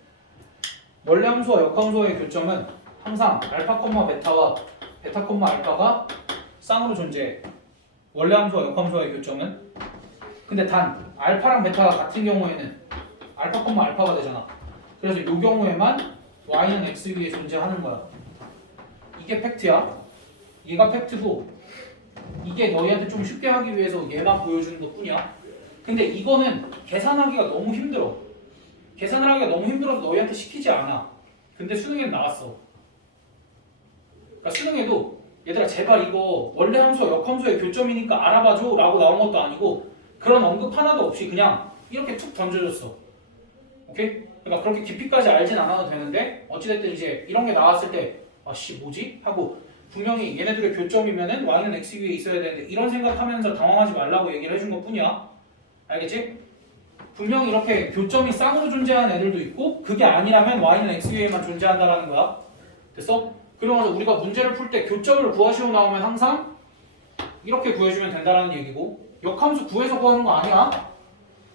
원래 함수와 역함수와의 교점은 항상 알파, 베타와 베타, 알파가 쌍으로 존재해. 원래 함수와 역함수와의 교점은. 근데 단 알파랑 베타가 같은 경우에는 알파, 알파가 되잖아. 그래서 이 경우에만 y는 x 위에 존재하는 거야. 이게 팩트야. 얘가 팩트고, 이게 너희한테 좀 쉽게 하기 위해서 얘만 보여주는 것 뿐이야. 근데 이거는 계산하기가 너무 힘들어. 계산을 하기가 너무 힘들어서 너희한테 시키지 않아. 근데 수능에는 나왔어. 그러니까 수능에도 얘들아 제발 이거 원래 함수와 역함수의 교점이니까 알아봐줘 라고 나온 것도 아니고, 그런 언급 하나도 없이 그냥 이렇게 툭 던져줬어. 오케이? 그러니까 그렇게 깊이까지 알진 않아도 되는데, 어찌됐든 이제 이런 게 나왔을 때 아씨 뭐지? 하고 분명히 얘네들의 교점이면은 y는 x 위에 있어야 되는데 이런 생각하면서 당황하지 말라고 얘기를 해준 것 뿐이야. 알겠지? 분명히 이렇게 교점이 쌍으로 존재하는 애들도 있고, 그게 아니라면 y는 x 위에만 존재한다라는 거야. 됐어? 그러면서 우리가 문제를 풀 때 교점을 구하시오 나오면 항상 이렇게 구해주면 된다라는 얘기고, 역함수 구해서 구하는 거 아니야.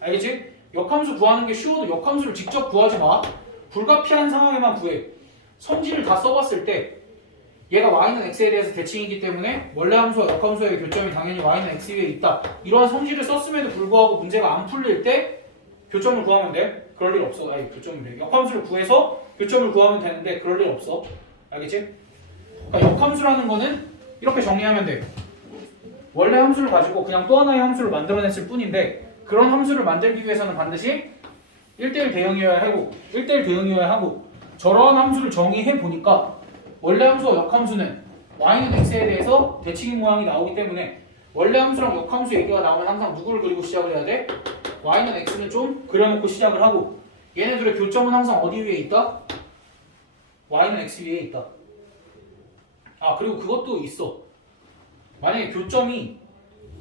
알겠지? 역함수 구하는 게 쉬워도 역함수를 직접 구하지 마. 불가피한 상황에만 구해. 성질을 다 써봤을 때 얘가 y는 x에 대해서 대칭이기 때문에 원래 함수와 역함수의 교점이 당연히 y는 x 위에 있다. 이러한 성질을 썼음에도 불구하고 문제가 안 풀릴 때 교점을 구하면 돼. 그럴 일 없어. 아니 교점이래. 역함수를 구해서 교점을 구하면 되는데 그럴 일 없어. 알겠지? 그러니까 역함수라는 거는 이렇게 정리하면 돼. 원래 함수를 가지고 그냥 또 하나의 함수를 만들어냈을 뿐인데 그런 함수를 만들기 위해서는 반드시 1대1 대응이어야 하고 저런 함수를 정의해 보니까 원래 함수와 역함수는 y는 x에 대해서 대칭인 모양이 나오기 때문에 원래 함수랑 역함수 얘기가 나오면 항상 누구를 그리고 시작을 해야 돼? y는 x는 좀 그려놓고 시작을 하고 얘네들의 교점은 항상 어디 위에 있다? y는 x 위에 있다. 아 그리고 그것도 있어. 만약에 교점이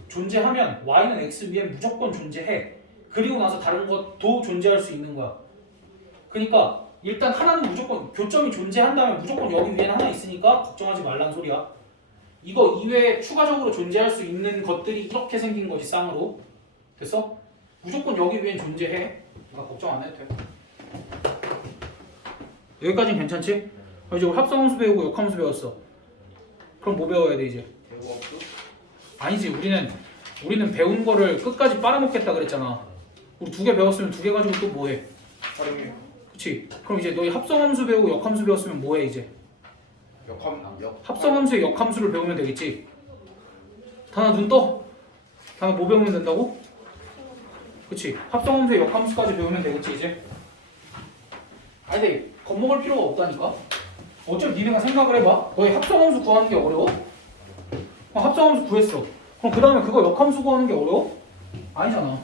존재하면 y는 x 위에 무조건 존재해. 그리고 나서 다른 것도 존재할 수 있는 거야. 그러니까 일단 하나는 무조건 교점이 존재한다면 무조건 여기 위에는 하나 있으니까 걱정하지 말란 소리야. 이거 이외에 추가적으로 존재할 수 있는 것들이 이렇게 생긴 거지 쌍으로. 됐어? 무조건 여기 위엔 존재해. 그러니까 걱정 안 해도 돼. 여기까지는 괜찮지? 이제 우리 합성함수 배우고 역함수 배웠어. 그럼 뭐 배워야 돼 이제? 대부업수? 아니지 우리는 배운 거를 끝까지 빨아먹겠다 그랬잖아. 우리 2개 배웠으면 2개 가지고 또 뭐해? 활용해. 그치? 그럼 이제 너희 합성함수 배우고 역함수 배웠으면 뭐해 이제? 역. 합성함수의 역함수를 배우면 되겠지? 다나 눈 떠? 다나 뭐 배우면 된다고? 그치? 합성함수의 역함수까지 배우면 되겠지 이제? 아니 근데 겁먹을 필요가 없다니까? 어차피 니네가 생각을 해봐. 너희 합성함수 구하는 게 어려워? 합성함수 구했어. 그럼 그 다음에 그거 역함수 구하는 게 어려워? 아니잖아.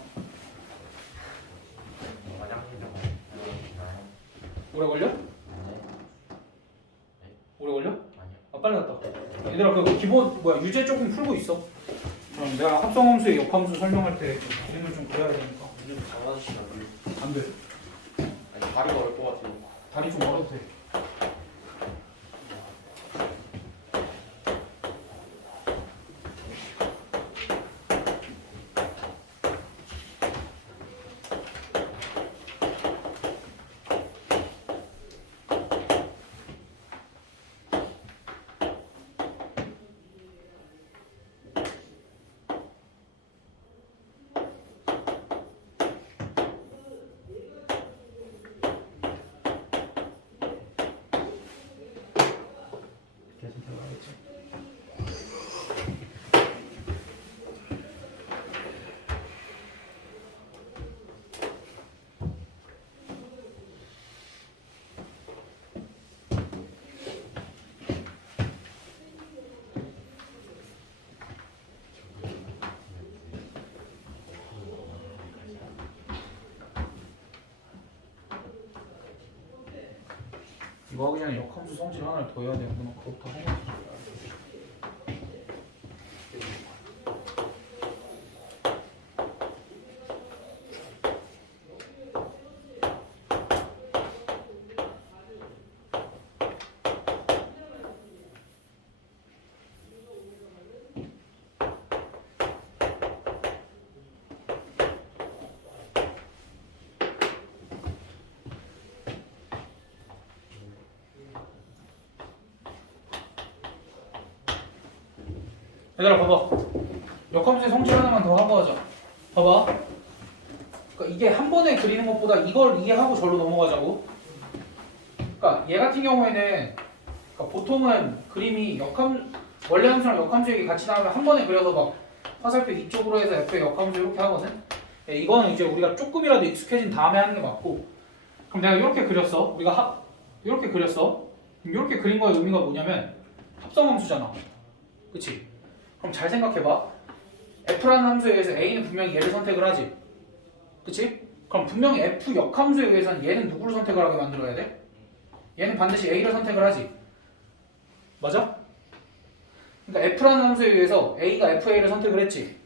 오래 걸려? 오래 걸려? 아 빨리 갔다. 얘들아 그 기본 유제 조금 풀고 있어. 그럼 내가 합성함수의 역함수 설명할 때 그림을 좀 그려야 되니까. 좀 잡아주시면 안 돼. 아니 다리가 어릴 것 같아요. 다리 좀 어려도 돼. 계속 들어가겠지. 이거 그냥 역함수 성질 하나를 더 해야 되는구나. 그것부터 하고. 얘들아 봐봐. 역함수의 성질 하나만 더 하고 하자. 봐봐. 그러니까 이게 한 번에 그리는 것보다 이걸 이해하고 절로 넘어가자고. 그러니까 얘 같은 경우에는 그러니까 보통은 그림이 원래 함수랑 역함수 얘기 같이 나오면 한 번에 그려서 막 화살표 이쪽으로 해서 F의 역함수 이렇게 하거든. 이거는 이제 우리가 조금이라도 익숙해진 다음에 하는 게 맞고. 그럼 내가 이렇게 그렸어. 우리가 이렇게 그렸어. 이렇게 그린 거의 의미가 뭐냐면 합성함수잖아. 그치? 그럼 잘 생각해봐. F라는 함수에 의해서 A는 분명히 얘를 선택을 하지. 그치? 그럼 분명히 F 역함수에 의해서는 얘는 누구를 선택을 하게 만들어야 돼? 얘는 반드시 A를 선택을 하지. 맞아? 그러니까 F라는 함수에 의해서 A가 FA를 선택을 했지.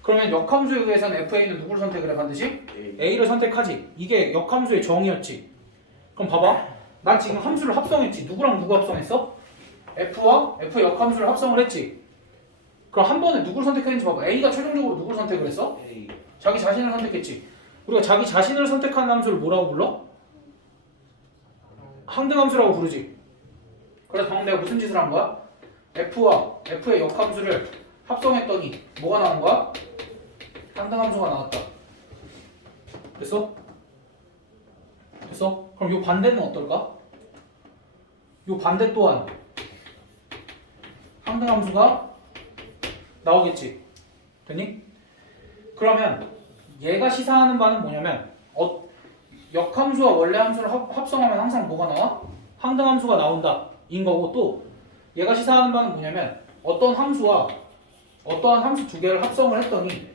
그러면 역함수에 의해서는 FA는 누구를 선택을 해 반드시? A를 선택하지. 이게 역함수의 정의였지. 그럼 봐봐. 난 지금 함수를 합성했지. 누구랑 누구 합성했어? F와 F 역함수를 합성을 했지. 그럼 한 번에 누구를 선택했는지 봐봐. A가 최종적으로 누구를 선택을 했어? 자기 자신을 선택했지. 우리가 자기 자신을 선택한 함수를 뭐라고 불러? 항등함수라고 부르지. 그래서 방금 내가 무슨 짓을 한 거야? F와 F의 역함수를 합성했더니 뭐가 나온 거야? 항등함수가 나왔다. 됐어? 됐어? 그럼 요 반대는 어떨까? 요 반대 또한 상등함수가 나오겠지. 됐니? 그러면 얘가 시사하는 바는 뭐냐면 역함수와 원래 함수를 합성하면 항상 뭐가 나와? 상등함수가 나온다 인 거고, 또 얘가 시사하는 바는 뭐냐면 어떤 함수와 어떠한 함수 두 개를 합성을 했더니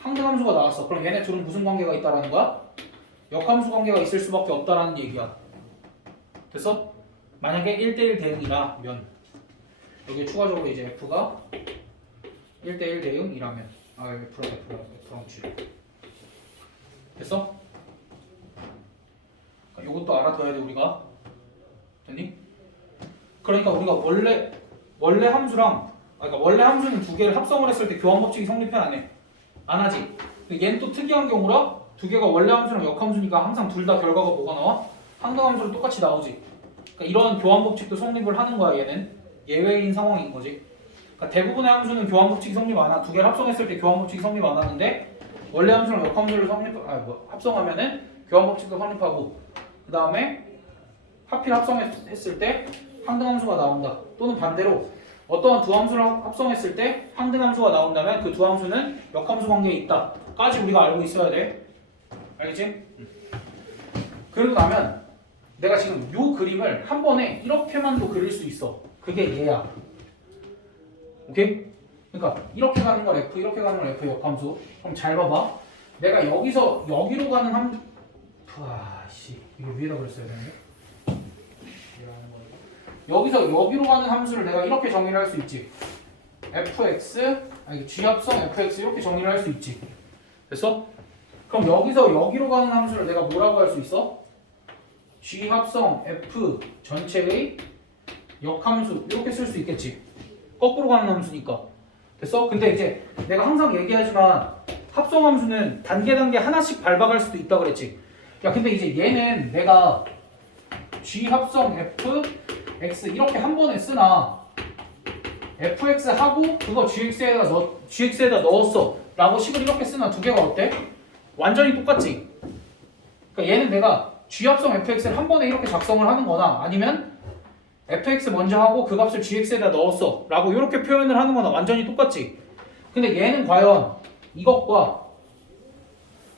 상등함수가 나왔어. 그럼 얘네 둘은 무슨 관계가 있다라는 거야? 역함수 관계가 있을 수밖에 없다라는 얘기야. 됐어? 만약에 1대1 대응이라면, 여기 추가적으로 이제 F가 1대1 대응이라면, F랑 G. 됐어? 이것도 알아둬야 돼 우리가. 됐니? 그러니까 우리가 원래 함수랑, 그러니까 원래 함수는 두 개를 합성을 했을 때 교환 법칙이 성립해 안 해? 안 하지. 근데 얘는 또 특이한 경우라 두 개가 원래 함수랑 역함수니까 항상 둘 다 결과가 뭐가 나와? 상등함수로 똑같이 나오지. 그러니까 이런 교환 법칙도 성립을 하는 거야. 얘는 예외인 상황인 거지. 그러니까 대부분의 함수는 교환 법칙이 성립 안 하. 두 개를 합성했을 때 교환 법칙이 성립 안 하는데 원래 함수랑 역함수를 합성하면은 교환 법칙도 성립하고, 그 다음에 하필 합성했을 때 상등함수가 나온다. 또는 반대로 어떠한 두 함수를 합성했을 때 상등함수가 나온다면 그 두 함수는 역함수 관계에 있다까지 우리가 알고 있어야 돼. 알겠지? 그러고 나면 내가 지금 요 그림을 한 번에 이렇게만도 그릴 수 있어. 그게 얘야. 오케이? 그러니까 이렇게 가는 걸 F, 이렇게 가는 걸 F 역함수. 그럼 잘 봐봐. 내가 여기서 여기로 가는 함수, 이거 위에다 그랬어야 되는데. 여기서 여기로 가는 함수를 내가 이렇게 정의를 할 수 있지. G 합성 fx 이렇게 정의를 할 수 있지. 됐어? 그럼 여기서 여기로 가는 함수를 내가 뭐라고 할 수 있어? G 합성 f 전체의 역함수 이렇게 쓸 수 있겠지. 거꾸로 가는 함수니까. 됐어? 근데 이제 내가 항상 얘기하지만 합성함수는 단계 하나씩 밟아갈 수도 있다 그랬지. 야, 근데 이제 얘는 내가 G 합성 f x 이렇게 한 번에 쓰나 fx 하고 그거 gx에다 넣었어 라고 식을 이렇게 쓰나 두 개가 어때? 완전히 똑같지? 그러니까 얘는 내가 g 합성 fx를 한 번에 이렇게 작성을 하는 거나, 아니면 fx 먼저 하고 그 값을 gx에다 넣었어 라고 이렇게 표현을 하는 거나 완전히 똑같지? 근데 얘는 과연 이것과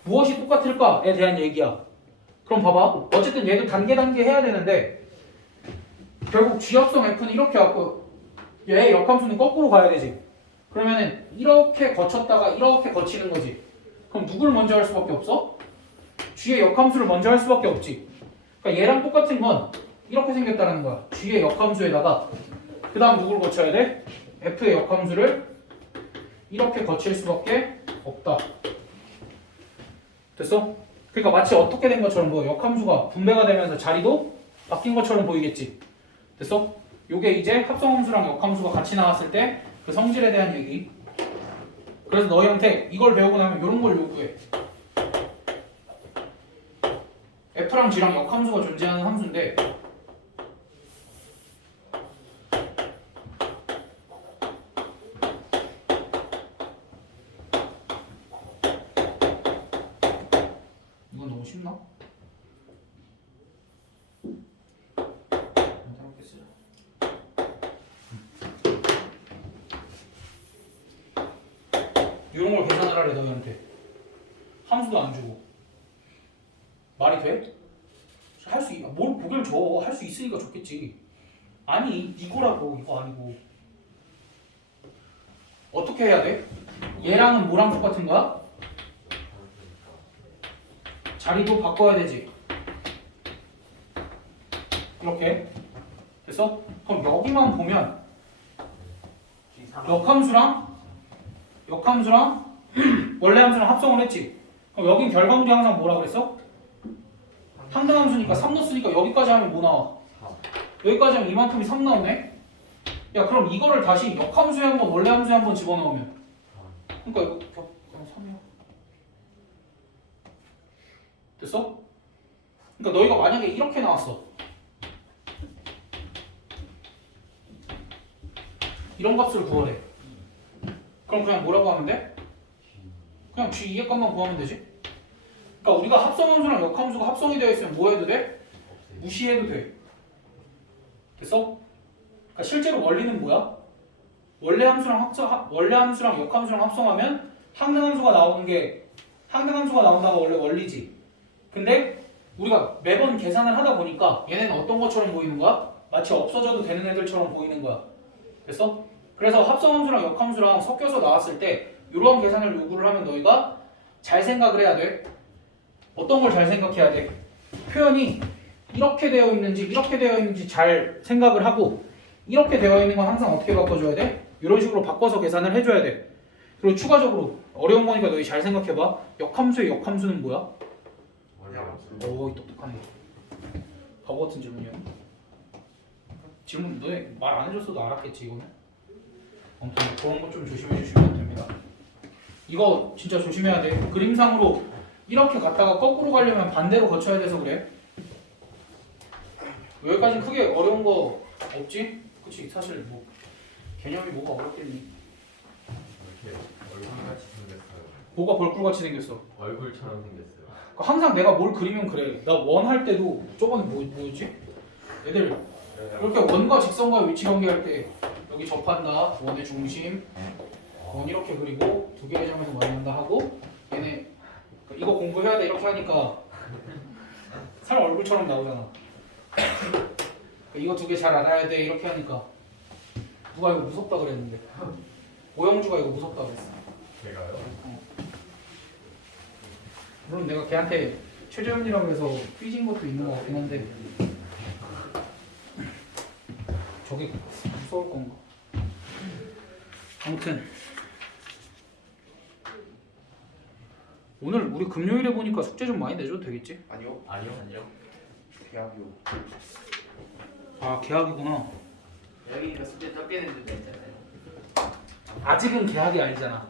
무엇이 똑같을까에 대한 얘기야. 그럼 봐봐. 어쨌든 얘도 단계 해야 되는데 결국 g 합성 f는 이렇게 갖고 얘의 역함수는 거꾸로 가야 되지. 그러면은 이렇게 거쳤다가 이렇게 거치는 거지. 그럼 누굴 먼저 할 수밖에 없어? g의 역함수를 먼저 할 수밖에 없지. 그러니까 얘랑 똑같은 건 이렇게 생겼다는 거야. g의 역함수에다가 그 다음 누굴 거쳐야 돼? f의 역함수를 이렇게 거칠 수밖에 없다. 됐어? 그러니까 마치 어떻게 된 것처럼 뭐 역함수가 분배가 되면서 자리도 바뀐 것처럼 보이겠지. 됐어? 요게 이제 합성함수랑 역함수가 같이 나왔을 때 그 성질에 대한 얘기. 그래서 너희한테 이걸 배우고 나면 이런 걸 요구해. f랑 g랑 역함수가 존재하는 함수인데 이건 너무 쉽나? 이런 걸 계산을 하래 너희한테. 함수도 안 주고. 말이 돼? 뭘 보기를 줘. 할 수 있으니까 좋겠지. 아니 이거라고. 이거 아니고. 어떻게 해야 돼? 얘랑은 뭐랑 똑같은 거야? 자리도 바꿔야 되지. 이렇게. 됐어? 그럼 여기만 보면 역함수랑 원래 함수랑 합성을 했지. 그럼 여긴 결과물이 항상 뭐라 그랬어? 상등함수니까 3 넣었으니까 여기까지 하면 뭐 나와? 여기까지 하면 이만큼이 3 나오네? 야, 그럼 이거를 다시 역함수에 한번 원래 함수에 한번 집어넣으면 그러니까 이거 그냥 3이야. 됐어? 그러니까 너희가 만약에 이렇게 나왔어. 이런 값을 구하래. 그럼 그냥 뭐라고 하면 돼? 그냥 g 2의 값만 구하면 되지. 그러니까 우리가 합성함수랑 역함수가 합성이 되어 있으면 뭐 해도 돼? 무시해도 돼. 됐어? 그러니까 실제로 원리는 뭐야? 원래 함수랑 역함수랑 합성하면 항등함수가 나온다가 원래 원리지. 근데 우리가 매번 계산을 하다 보니까 얘네는 어떤 것처럼 보이는 거야? 마치 없어져도 되는 애들처럼 보이는 거야. 됐어? 그래서 합성함수랑 역함수랑 섞여서 나왔을 때 이러한 계산을 요구를 하면 너희가 잘 생각을 해야 돼. 어떤 걸 잘 생각해야 돼? 표현이 이렇게 되어 있는지 잘 생각을 하고 이렇게 되어 있는 건 항상 어떻게 바꿔줘야 돼? 이런 식으로 바꿔서 계산을 해줘야 돼. 그리고 추가적으로 어려운 거니까 너희 잘 생각해봐. 역함수의 역함수는 뭐야? 오, 똑똑하네. 바보 같은 질문이야. 질문 너희 말 안 해줬어도 알았겠지 이거는. 아무튼 그런 거 좀 조심해 주시면 됩니다. 이거 진짜 조심해야 돼. 그림상으로 이렇게 갔다가 거꾸로 가려면 반대로 거쳐야 돼서 그래. 여기까지 크게 어려운 거 없지? 그치? 사실 뭐 개념이 뭐가 어렵겠니? 이렇게 얼굴같이 생겼어요. 뭐가 벌꿀같이 생겼어. 얼굴처럼 생겼어요. 항상 내가 뭘 그리면 그래. 나 원 할 때도 저번에 뭐였지? 애들 이렇게 원과 직선과 위치 관계할 때 여기 접한다. 원의 중심. 원 이렇게 그리고 두 개의 점에서 만난다 하고 얘네 이거 공부해야 돼 이렇게 하니까 사람 얼굴처럼 나오잖아. 이거 두 개 잘 알아야 돼 이렇게 하니까 누가 이거 무섭다 그랬는데 오영주가 이거 무섭다 그랬어. 제가요? 물론 내가 걔한테 최재훈이라고 해서 삐진 것도 있는 것 같긴 한데 저게 무서울 건가? 아무튼 오늘 우리 금요일에 보니까 숙제 좀 많이 내줘도 되겠지? 아니요. 아니요. 대학교. 아 계약이구나. 여기가 숙제 적게 내는 데 있잖아요. 아직은 계약이 아니잖아.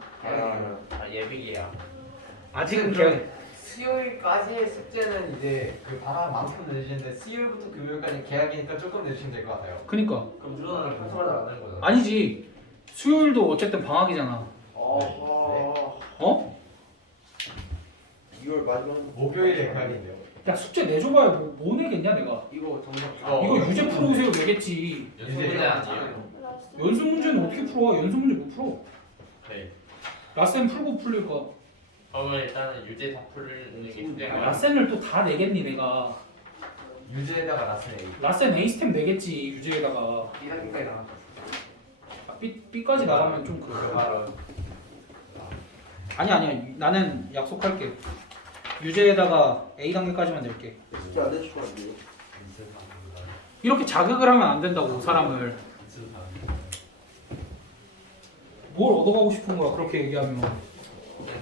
예비예요. 아직은 계약. 수요일까지의 숙제는 이제 그 방학만큼 내주시는데 수요일부터 금요일까지 계약이니까 조금 내주시면 될 것 같아요. 그니까 그럼 늘어나는 평소마다 안 하는 거잖아. 아니지. 수요일도 어쨌든 방학이잖아. 어? 2월 마지막. 목요일에 계약인데요. 야 숙제 내줘봐야 뭐 내겠냐 내가. 이거 정말. 이거 유제 풀어오세요 내겠지. 연습 문제 아니에요. 연습 문제는 어떻게 풀어? 연습 문제 못 풀어. 네. 라센 풀고 풀릴까? 그러면 일단은 유제 다 풀는 게 숙제가. 라센을 또 다 내겠니 내가. 유제에다가 라스네. 라센 A 스텝 내겠지 유제에다가. 2단계까지 나갔어. B까지 나가면 좀 그래. 바로. 아니야 나는 약속할게. 유제에다가 A 단계까지만 낼게. 진짜 안 해주시면 안 돼요. 이렇게 자극을 하면 안 된다고 사람을. 뭘 얻어가고 싶은 거야 그렇게 얘기하면.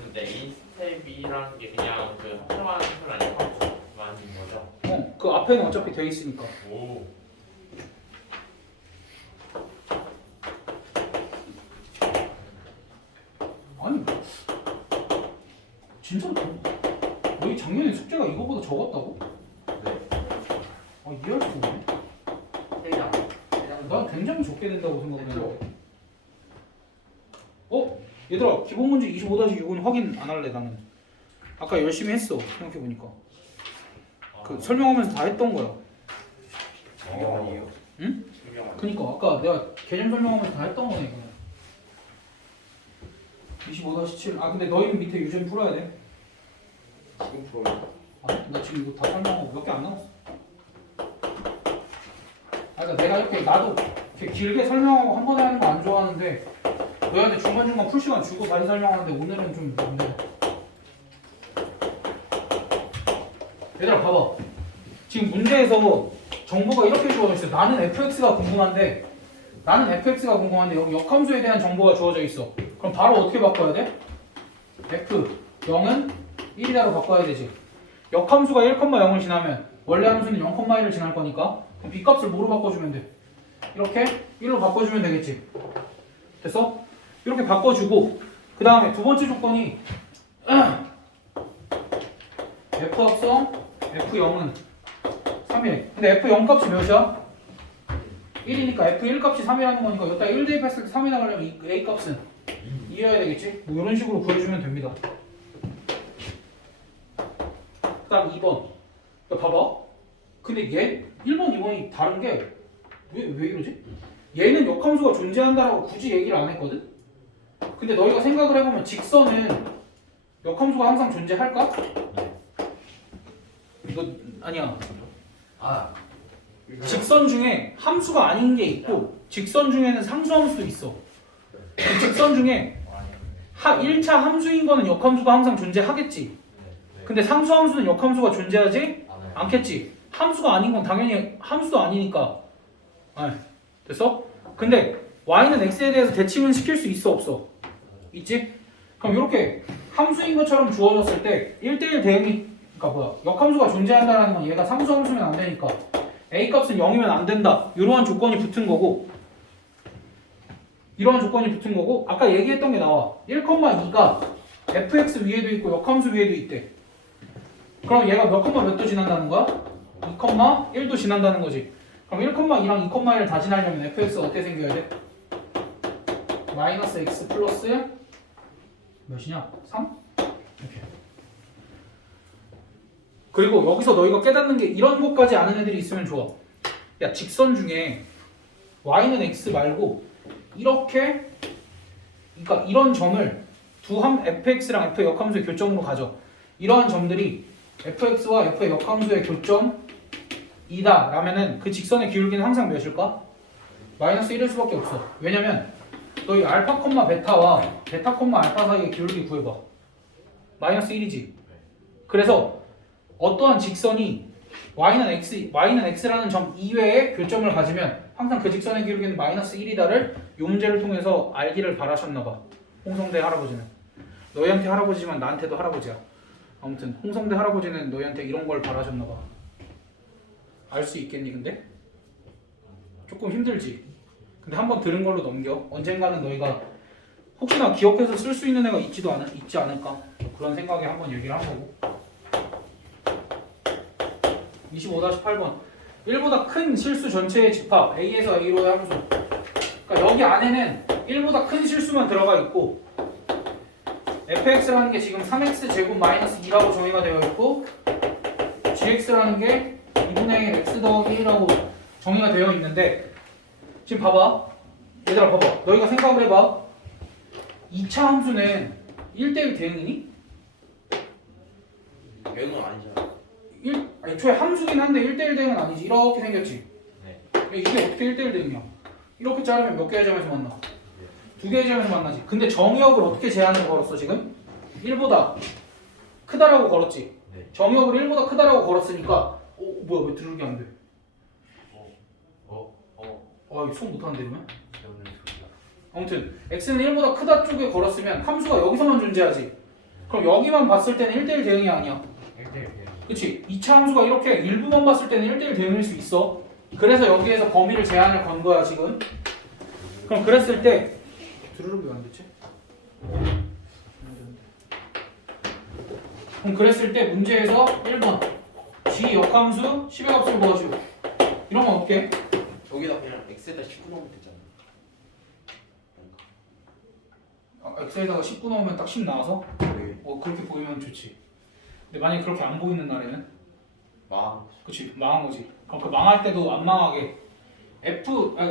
근데 이 스텝이라는 게 그냥 그 합성하는 건 아니고 많은 거죠. 그 앞에는 어차피 돼 있으니까. 오. 아니 진짜 너희 작년에 숙제가 이거보다 적었다고? 네. 아 이해할 수가 없네. 대장. 난 굉장히 적게 된다고 생각했는데. 얘들아 기본 문제 25-6은 확인 안 할래 나는. 아까 열심히 했어 생각해보니까. 그 설명하면서 다 했던 거야. 증명 아니에요? 응? 증명 아니에요? 그니까 아까 내가 개념 설명하면서 다 했던 거네 이거. 25-7. 아 근데 너희는 밑에 유전 풀어야 돼. 지금 풀어요. 나 지금 이거 다 설명하고 몇 개 안 남았어. 그러니까 내가 이렇게 나도 이렇게 길게 설명하고 한 번에 하는 거 안 좋아하는데 너희한테 중간중간 풀 시간 주고 다시 설명하는데 오늘은 좀 안 돼. 얘들아 봐봐. 지금 문제에서 정보가 이렇게 주어져 있어. 나는 fx가 궁금한데 여기 역함수에 대한 정보가 주어져 있어. 그럼 바로 어떻게 바꿔야 돼? f 0은 1이다로 바꿔야 되지. 역함수가 1,0을 지나면 원래 함수는 0,1을 지날 거니까 그럼 b값을 뭐로 바꿔주면 돼? 이렇게 1로 바꿔주면 되겠지. 됐어? 이렇게 바꿔주고 그 다음에 두 번째 조건이 f 합성 f0은 3일. 근데 f0 값이 몇이야? 1이니까 f1 값이 3이라는 거니까 여기다 1 대입했을 때 3이 나가려면 이 a 값은 2여야 되겠지? 뭐 이런 식으로 구해주면 됩니다. 그 다음 2번. 야, 봐봐. 근데 얘 1번, 2번이 다른 게 왜 이러지? 얘는 역함수가 존재한다라고 굳이 얘기를 안 했거든? 근데 너희가 생각을 해보면 직선은 역함수가 항상 존재할까? 이거 아니야. 아 직선 중에 함수가 아닌 게 있고 직선 중에는 상수함수도 있어. 직선 중에 1차 함수인 거는 역함수가 항상 존재하겠지. 근데 상수함수는 역함수가 존재하지 않겠지. 함수가 아닌 건 당연히 함수도 아니니까. 됐어? 근데 y는 x에 대해서 대칭은 시킬 수 있어 없어? 있지? 그럼 이렇게 함수인 것처럼 주어졌을 때 1대1 대응이 역함수가 존재한다는 건 얘가 상수함수면 안 되니까 a 값은 0이면 안 된다. 이러한 조건이 붙은 거고 아까 얘기했던 게 나와. 1,2가 fx 위에도 있고 역함수 위에도 있대. 그럼 얘가 몇 도 지난다는 거야? 2,1도 지난다는 거지. 그럼 1,2랑 2,1을 다 지나려면 fx가 어떻게 생겨야 돼? 마이너스 x 플러스 몇이냐? 3? 이렇게. 그리고 여기서 너희가 깨닫는 게 이런 것까지 아는 애들이 있으면 좋아. 야, 직선 중에 y는 x 말고 이렇게, 그러니까 이런 점을 fx랑 f의 역함수의 교점으로 가져. 이러한 점들이 fx와 f의 역함수의 교점이다 라면은 그 직선의 기울기는 항상 몇일까? 마이너스 1일 수밖에 없어. 왜냐면 너희 알파, 베타와 베타, 알파 사이의 기울기 구해봐. 마이너스 1이지. 그래서 어떠한 직선이 y는 x라는 점 이외의 교점을 가지면 항상 그 직선의 기울기는 마이너스 1이다를 이 문제를 통해서 알기를 바라셨나봐. 홍성대 할아버지는. 너희한테 할아버지지만 나한테도 할아버지야. 아무튼 홍성대 할아버지는 너희한테 이런 걸 바라셨나봐. 알 수 있겠니 근데? 조금 힘들지? 근데 한번 들은 걸로 넘겨. 언젠가는 너희가 혹시나 기억해서 쓸 수 있는 애가 있지 않을까? 그런 생각에 한번 얘기를 한 거고. 25-8번 1보다 큰 실수 전체의 집합 A에서 A로의 함수. 그러니까 여기 안에는 1보다 큰 실수만 들어가 있고 fx라는 게 지금 3x 제곱 마이너스 2라고 정의가 되어 있고 gx라는 게 2분의 1 x 더하기 1이라고 정의가 되어 있는데 지금 봐봐. 얘들아 봐봐. 너희가 생각을 해봐. 2차 함수는 1대1 대응이니? 얘는 아니잖아. 애초에 함수긴 한데 1대1 대응은 아니지. 이렇게 생겼지. 네. 이게 어떻게 1대1 대응이야? 이렇게 자르면 몇 개의 점에서 만나? 두 개의 점에서 만나지. 근데 정의역을 어떻게 제한을 걸었어 지금? 1보다 크다라고 걸었지. 네. 정의역을 1보다 크다라고 걸었으니까 뭐야 왜 들르기 안 돼? 이거 손 못하는데 이러면? 아무튼 x는 1보다 크다 쪽에 걸었으면 함수가 여기서만 존재하지. 그럼 여기만 봤을 때는 1대1 대응이 아니야. 그치? 2차 함수가 이렇게 일부만 봤을 때는 1대1 대응일 수 있어. 그래서 여기에서 범위를 제한을 건 거야 지금. 그럼 그랬을 때 드르륵 왜 안 됐지? 그럼 그랬을 때 문제에서 1번 g 역함수 10의 값을 구하시오. 이러면 어떻게? 저기다 그냥 x에다 19 넣으면 되잖아. x에다가 19 넣으면 딱 10 나와서? 네. 그렇게 보이면 좋지. 근데 만약에 그렇게 안 보이는 날에는? 그치, 망한 거지. 그럼 그 망할 때도 안 망하게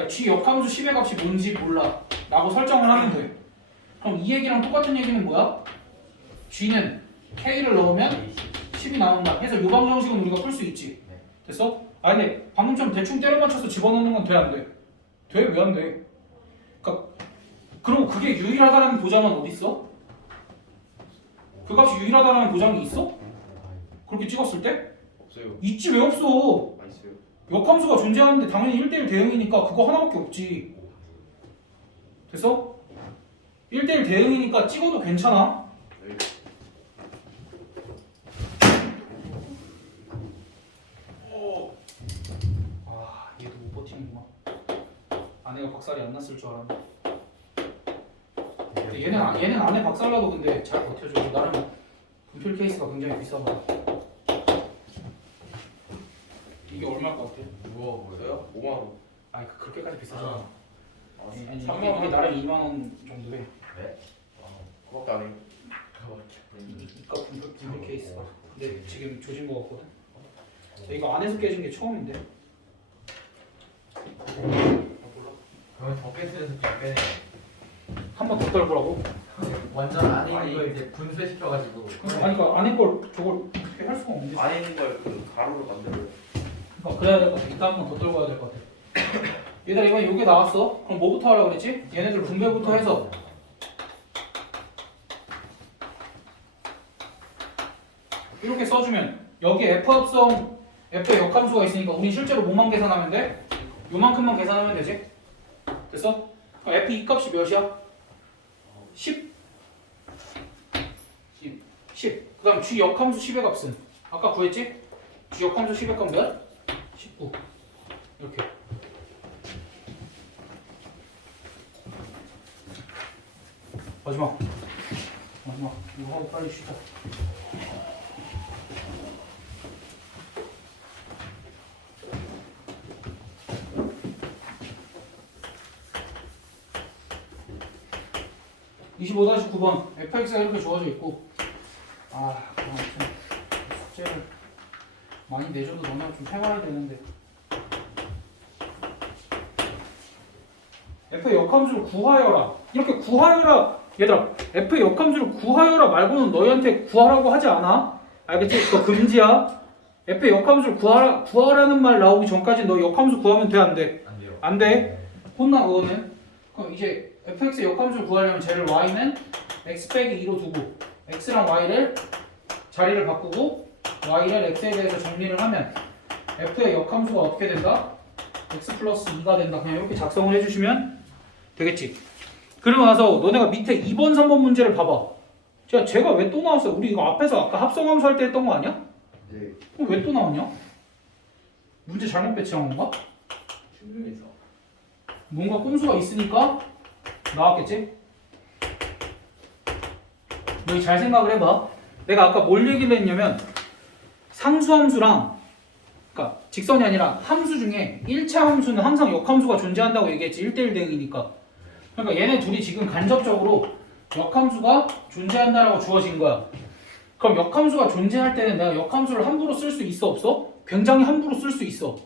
g 역함수 10의 값이 뭔지 몰라 라고 설정을 하면 돼. 그럼 이 얘기랑 똑같은 얘기는 뭐야? g는 k를 넣으면 10이 나온다 해서 요방 정식은 우리가 풀 수 있지. 됐어? 근데 방금처럼 대충 때려 맞춰서 집어넣는 건 돼 안 돼? 돼? 왜 안 돼? 그리고 그게 유일하다라는 보장은 어디 있어? 그 값이 유일하다라는 보장이 있어? 그렇게 찍었을 때? 없어요. 있지 왜 없어? 있어요. 역함수가 존재하는데 당연히 1대1 대응이니까 그거 하나밖에 없지. 됐어? 1대1 대응이니까 찍어도 괜찮아. 네. 얘도 못 버티는구만. 아내가 박살이 안 났을 줄 알았는데. 근데 얘는 안에 박살나도 근데 잘 버텨줘. 나름 분필 케이스가 굉장히 비싸거든. 이게 얼마일 것 같아? 무거워 보여요? 5만 원. 그렇게까지 비싸잖아. 아니, 3만 이게 원. 나름 2만 원 정도 해. 그밖에 안 해. 이거 분필 케이스가. 근데 지금 조진 거 같거든. 이거 안에서 깨진 게 처음인데. 몰라. 그러면 더 깨트려서 좀 빼네. 한 번 더 떨보라고? 완전 안에 아니. 있는 걸 이제 분쇄시켜가지고. 아니 그러니까 안에 걸 저걸 어떻게 할 수가 없는데. 안에 있는 걸 그 가로로 만들어요. 그러니까 그래야 될 것 같아. 일단 한 번 더 떨고 와야 될 것 같아. 얘들아 이번에 요게 나왔어. 그럼 뭐부터 하라고 그랬지? 얘네들 분배부터 해서 이렇게 써주면 여기에 F 합성 F의 역함수가 있으니까 우리 실제로 뭐만 계산하면 돼? 요만큼만 계산하면 되지? 됐어? 그럼 F 이 값이 몇이야? 10 10 그 다음 G 역함수 10의 값은 아까 구했지? G 역함수 10의 값 몇? 19 이렇게 마지막 이거 하고 빨리 쉬자. (25-9번) fx가 이렇게 주어져 있고 아무튼 숙제를 많이 내줘도 너네 좀 해봐야 되는데 f의 역함수를 구하여라 이렇게 구하여라 얘들아 f의 역함수를 구하여라 말고는 너희한테 구하라고 하지 않아 알겠지? 그거 금지야 f의 역함수를 구하라는 말 나오기 전까지 너 역함수 구하면 돼 안 돼? 안 돼요. 안 돼? 혼나 그거는 그럼 이제 fx의 역함수를 구하려면 쟤를 y는 x 빼기 2로 두고 x랑 y를 자리를 바꾸고 y를 x에 대해서 정리를 하면 f의 역함수가 어떻게 된다? x 플러스 2가 된다 그냥 이렇게 작성을 해주시면 되겠지 그러고 나서 너네가 밑에 2번 3번 문제를 봐봐 제가 왜 또 나왔어? 우리 이거 앞에서 아까 합성함수 할 때 했던 거 아니야? 네. 그럼 왜 또 나왔냐? 문제 잘못 배치한 건가? 충분해서. 뭔가 꼼수가 있으니까 나왔겠지? 너희 잘 생각을 해봐. 내가 아까 뭘 얘기를 했냐면 상수함수랑 그러니까 직선이 아니라 함수 중에 1차 함수는 항상 역함수가 존재한다고 얘기했지. 1대1 대응이니까. 그러니까 얘네 둘이 지금 간접적으로 역함수가 존재한다라고 주어진 거야. 그럼 역함수가 존재할 때는 내가 역함수를 함부로 쓸 수 있어 없어? 굉장히 함부로 쓸 수 있어.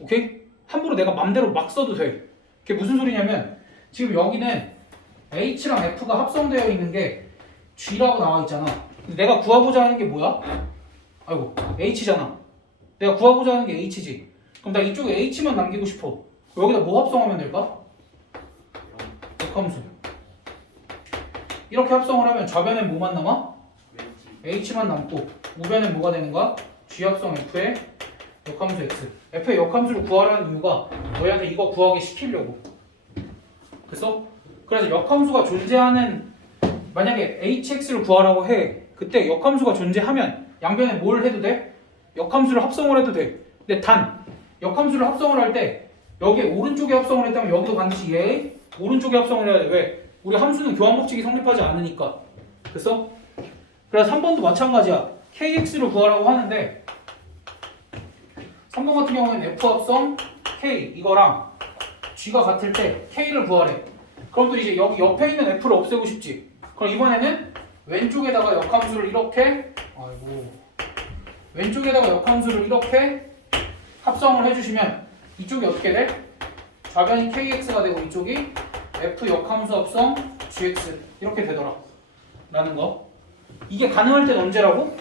오케이? 함부로 내가 맘대로 막 써도 돼. 그게 무슨 소리냐면 지금 여기는 H랑 F가 합성되어 있는 게 G라고 나와 있잖아. 근데 내가 구하고자 하는 게 뭐야? 아이고 H잖아. 내가 구하고자 하는 게 H지. 그럼 나 이쪽에 H만 남기고 싶어. 여기다 뭐 합성하면 될까? 역함수. 이렇게 합성을 하면 좌변엔 뭐만 남아? H만 남고 우변엔 뭐가 되는 거야? G 합성 F의 역함수 X. F의 역함수를 구하라는 이유가 너희한테 이거 구하게 시키려고. 그래서 역함수가 존재하는 만약에 hx를 구하라고 해. 그때 역함수가 존재하면 양변에 뭘 해도 돼? 역함수를 합성을 해도 돼. 근데 단 역함수를 합성을 할 때 여기에 오른쪽에 합성을 했다면 여기도 반드시 얘 오른쪽에 합성을 해야 돼. 왜? 우리 함수는 교환 법칙이 성립하지 않으니까. 됐어? 그래서 3번도 마찬가지야. kx를 구하라고 하는데 3번 같은 경우에는 f 합성 k 이거랑 g가 같을 때 k를 구하래. 그럼 또 이제 여기 옆에 있는 f를 없애고 싶지. 그럼 이번에는 왼쪽에다가 역함수를 이렇게 왼쪽에다가 역함수를 이렇게 합성을 해주시면 이쪽이 어떻게 돼? 좌변이 kx가 되고 이쪽이 f 역함수 합성 gx 이렇게 되더라 라는 거. 이게 가능할 때는 언제라고?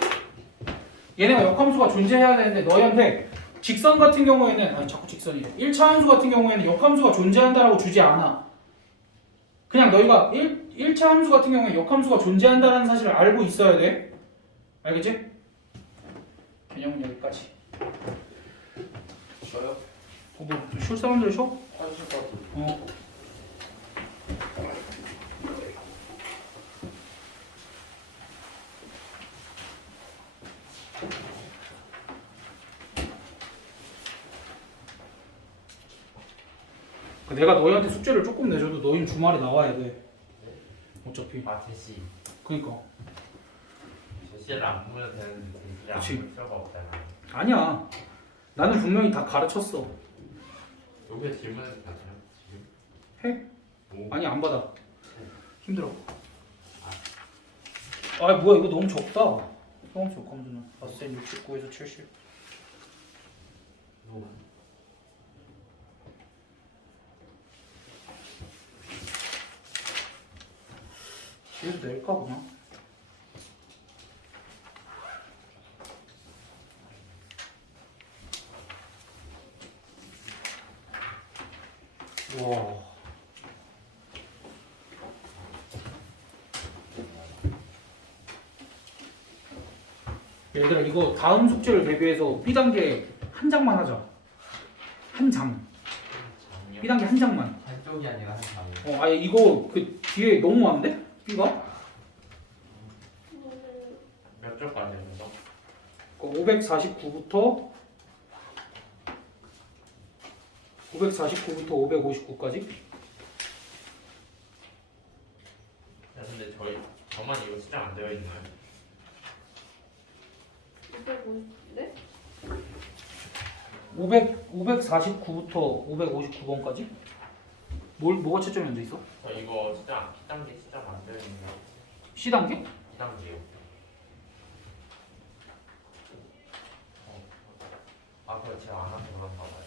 얘네가 역함수가 존재해야 되는데 너희한테 직선 같은 경우에는 아니 자꾸 직선이래. 1차 함수 같은 경우에는 역함수가 존재한다라고 주지 않아. 그냥 너희가 1차 함수 같은 경우에 역함수가 존재한다는 사실을 알고 있어야 돼. 알겠지? 개념은 여기까지. 쉬어요? 쉴 사람들 쉬어? 하실 것 같은데. 내가 너희한테 숙제를 조금 내줘도 너희는 주말에 나와야 돼. 어차피. 아 제시 그니까. 제시를 안 보면 되는데 제시를 안 그치. 볼 필요가 없잖아. 아니야. 나는 분명히 다 가르쳤어. 여기에 질문해도 되나요? 지금? 해? 오. 아니 안 받아. 힘들어. 아 뭐야 이거 너무 적다. 형수 역함수는 아센 69에서 70. 너무 얘도 낼까 그냥? 와. 얘들아 이거 다음 숙제를 대비해서 B단계 한 장만 하자. 한 장. 장이요? B단계 한 장만. 한쪽이 아니라 한 장이. 아예 이거 그 뒤에 너무 많은데? B가? 몇 줄까지 해서? 549부터 559까지? 야 근데 저만 이거 수정 안 되어 있나요? 250. 549부터 559번까지? 뭐가 채점이 안 돼 있어? 저 이거 수정 B단계 수정 안 되어 있나요? C단계? 2단계요. 아 그거 제가 안 해서 그런가 봐요.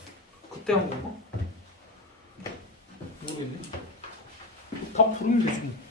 그때 한 건가? 모르겠네. 다 부르면 되지 뭐.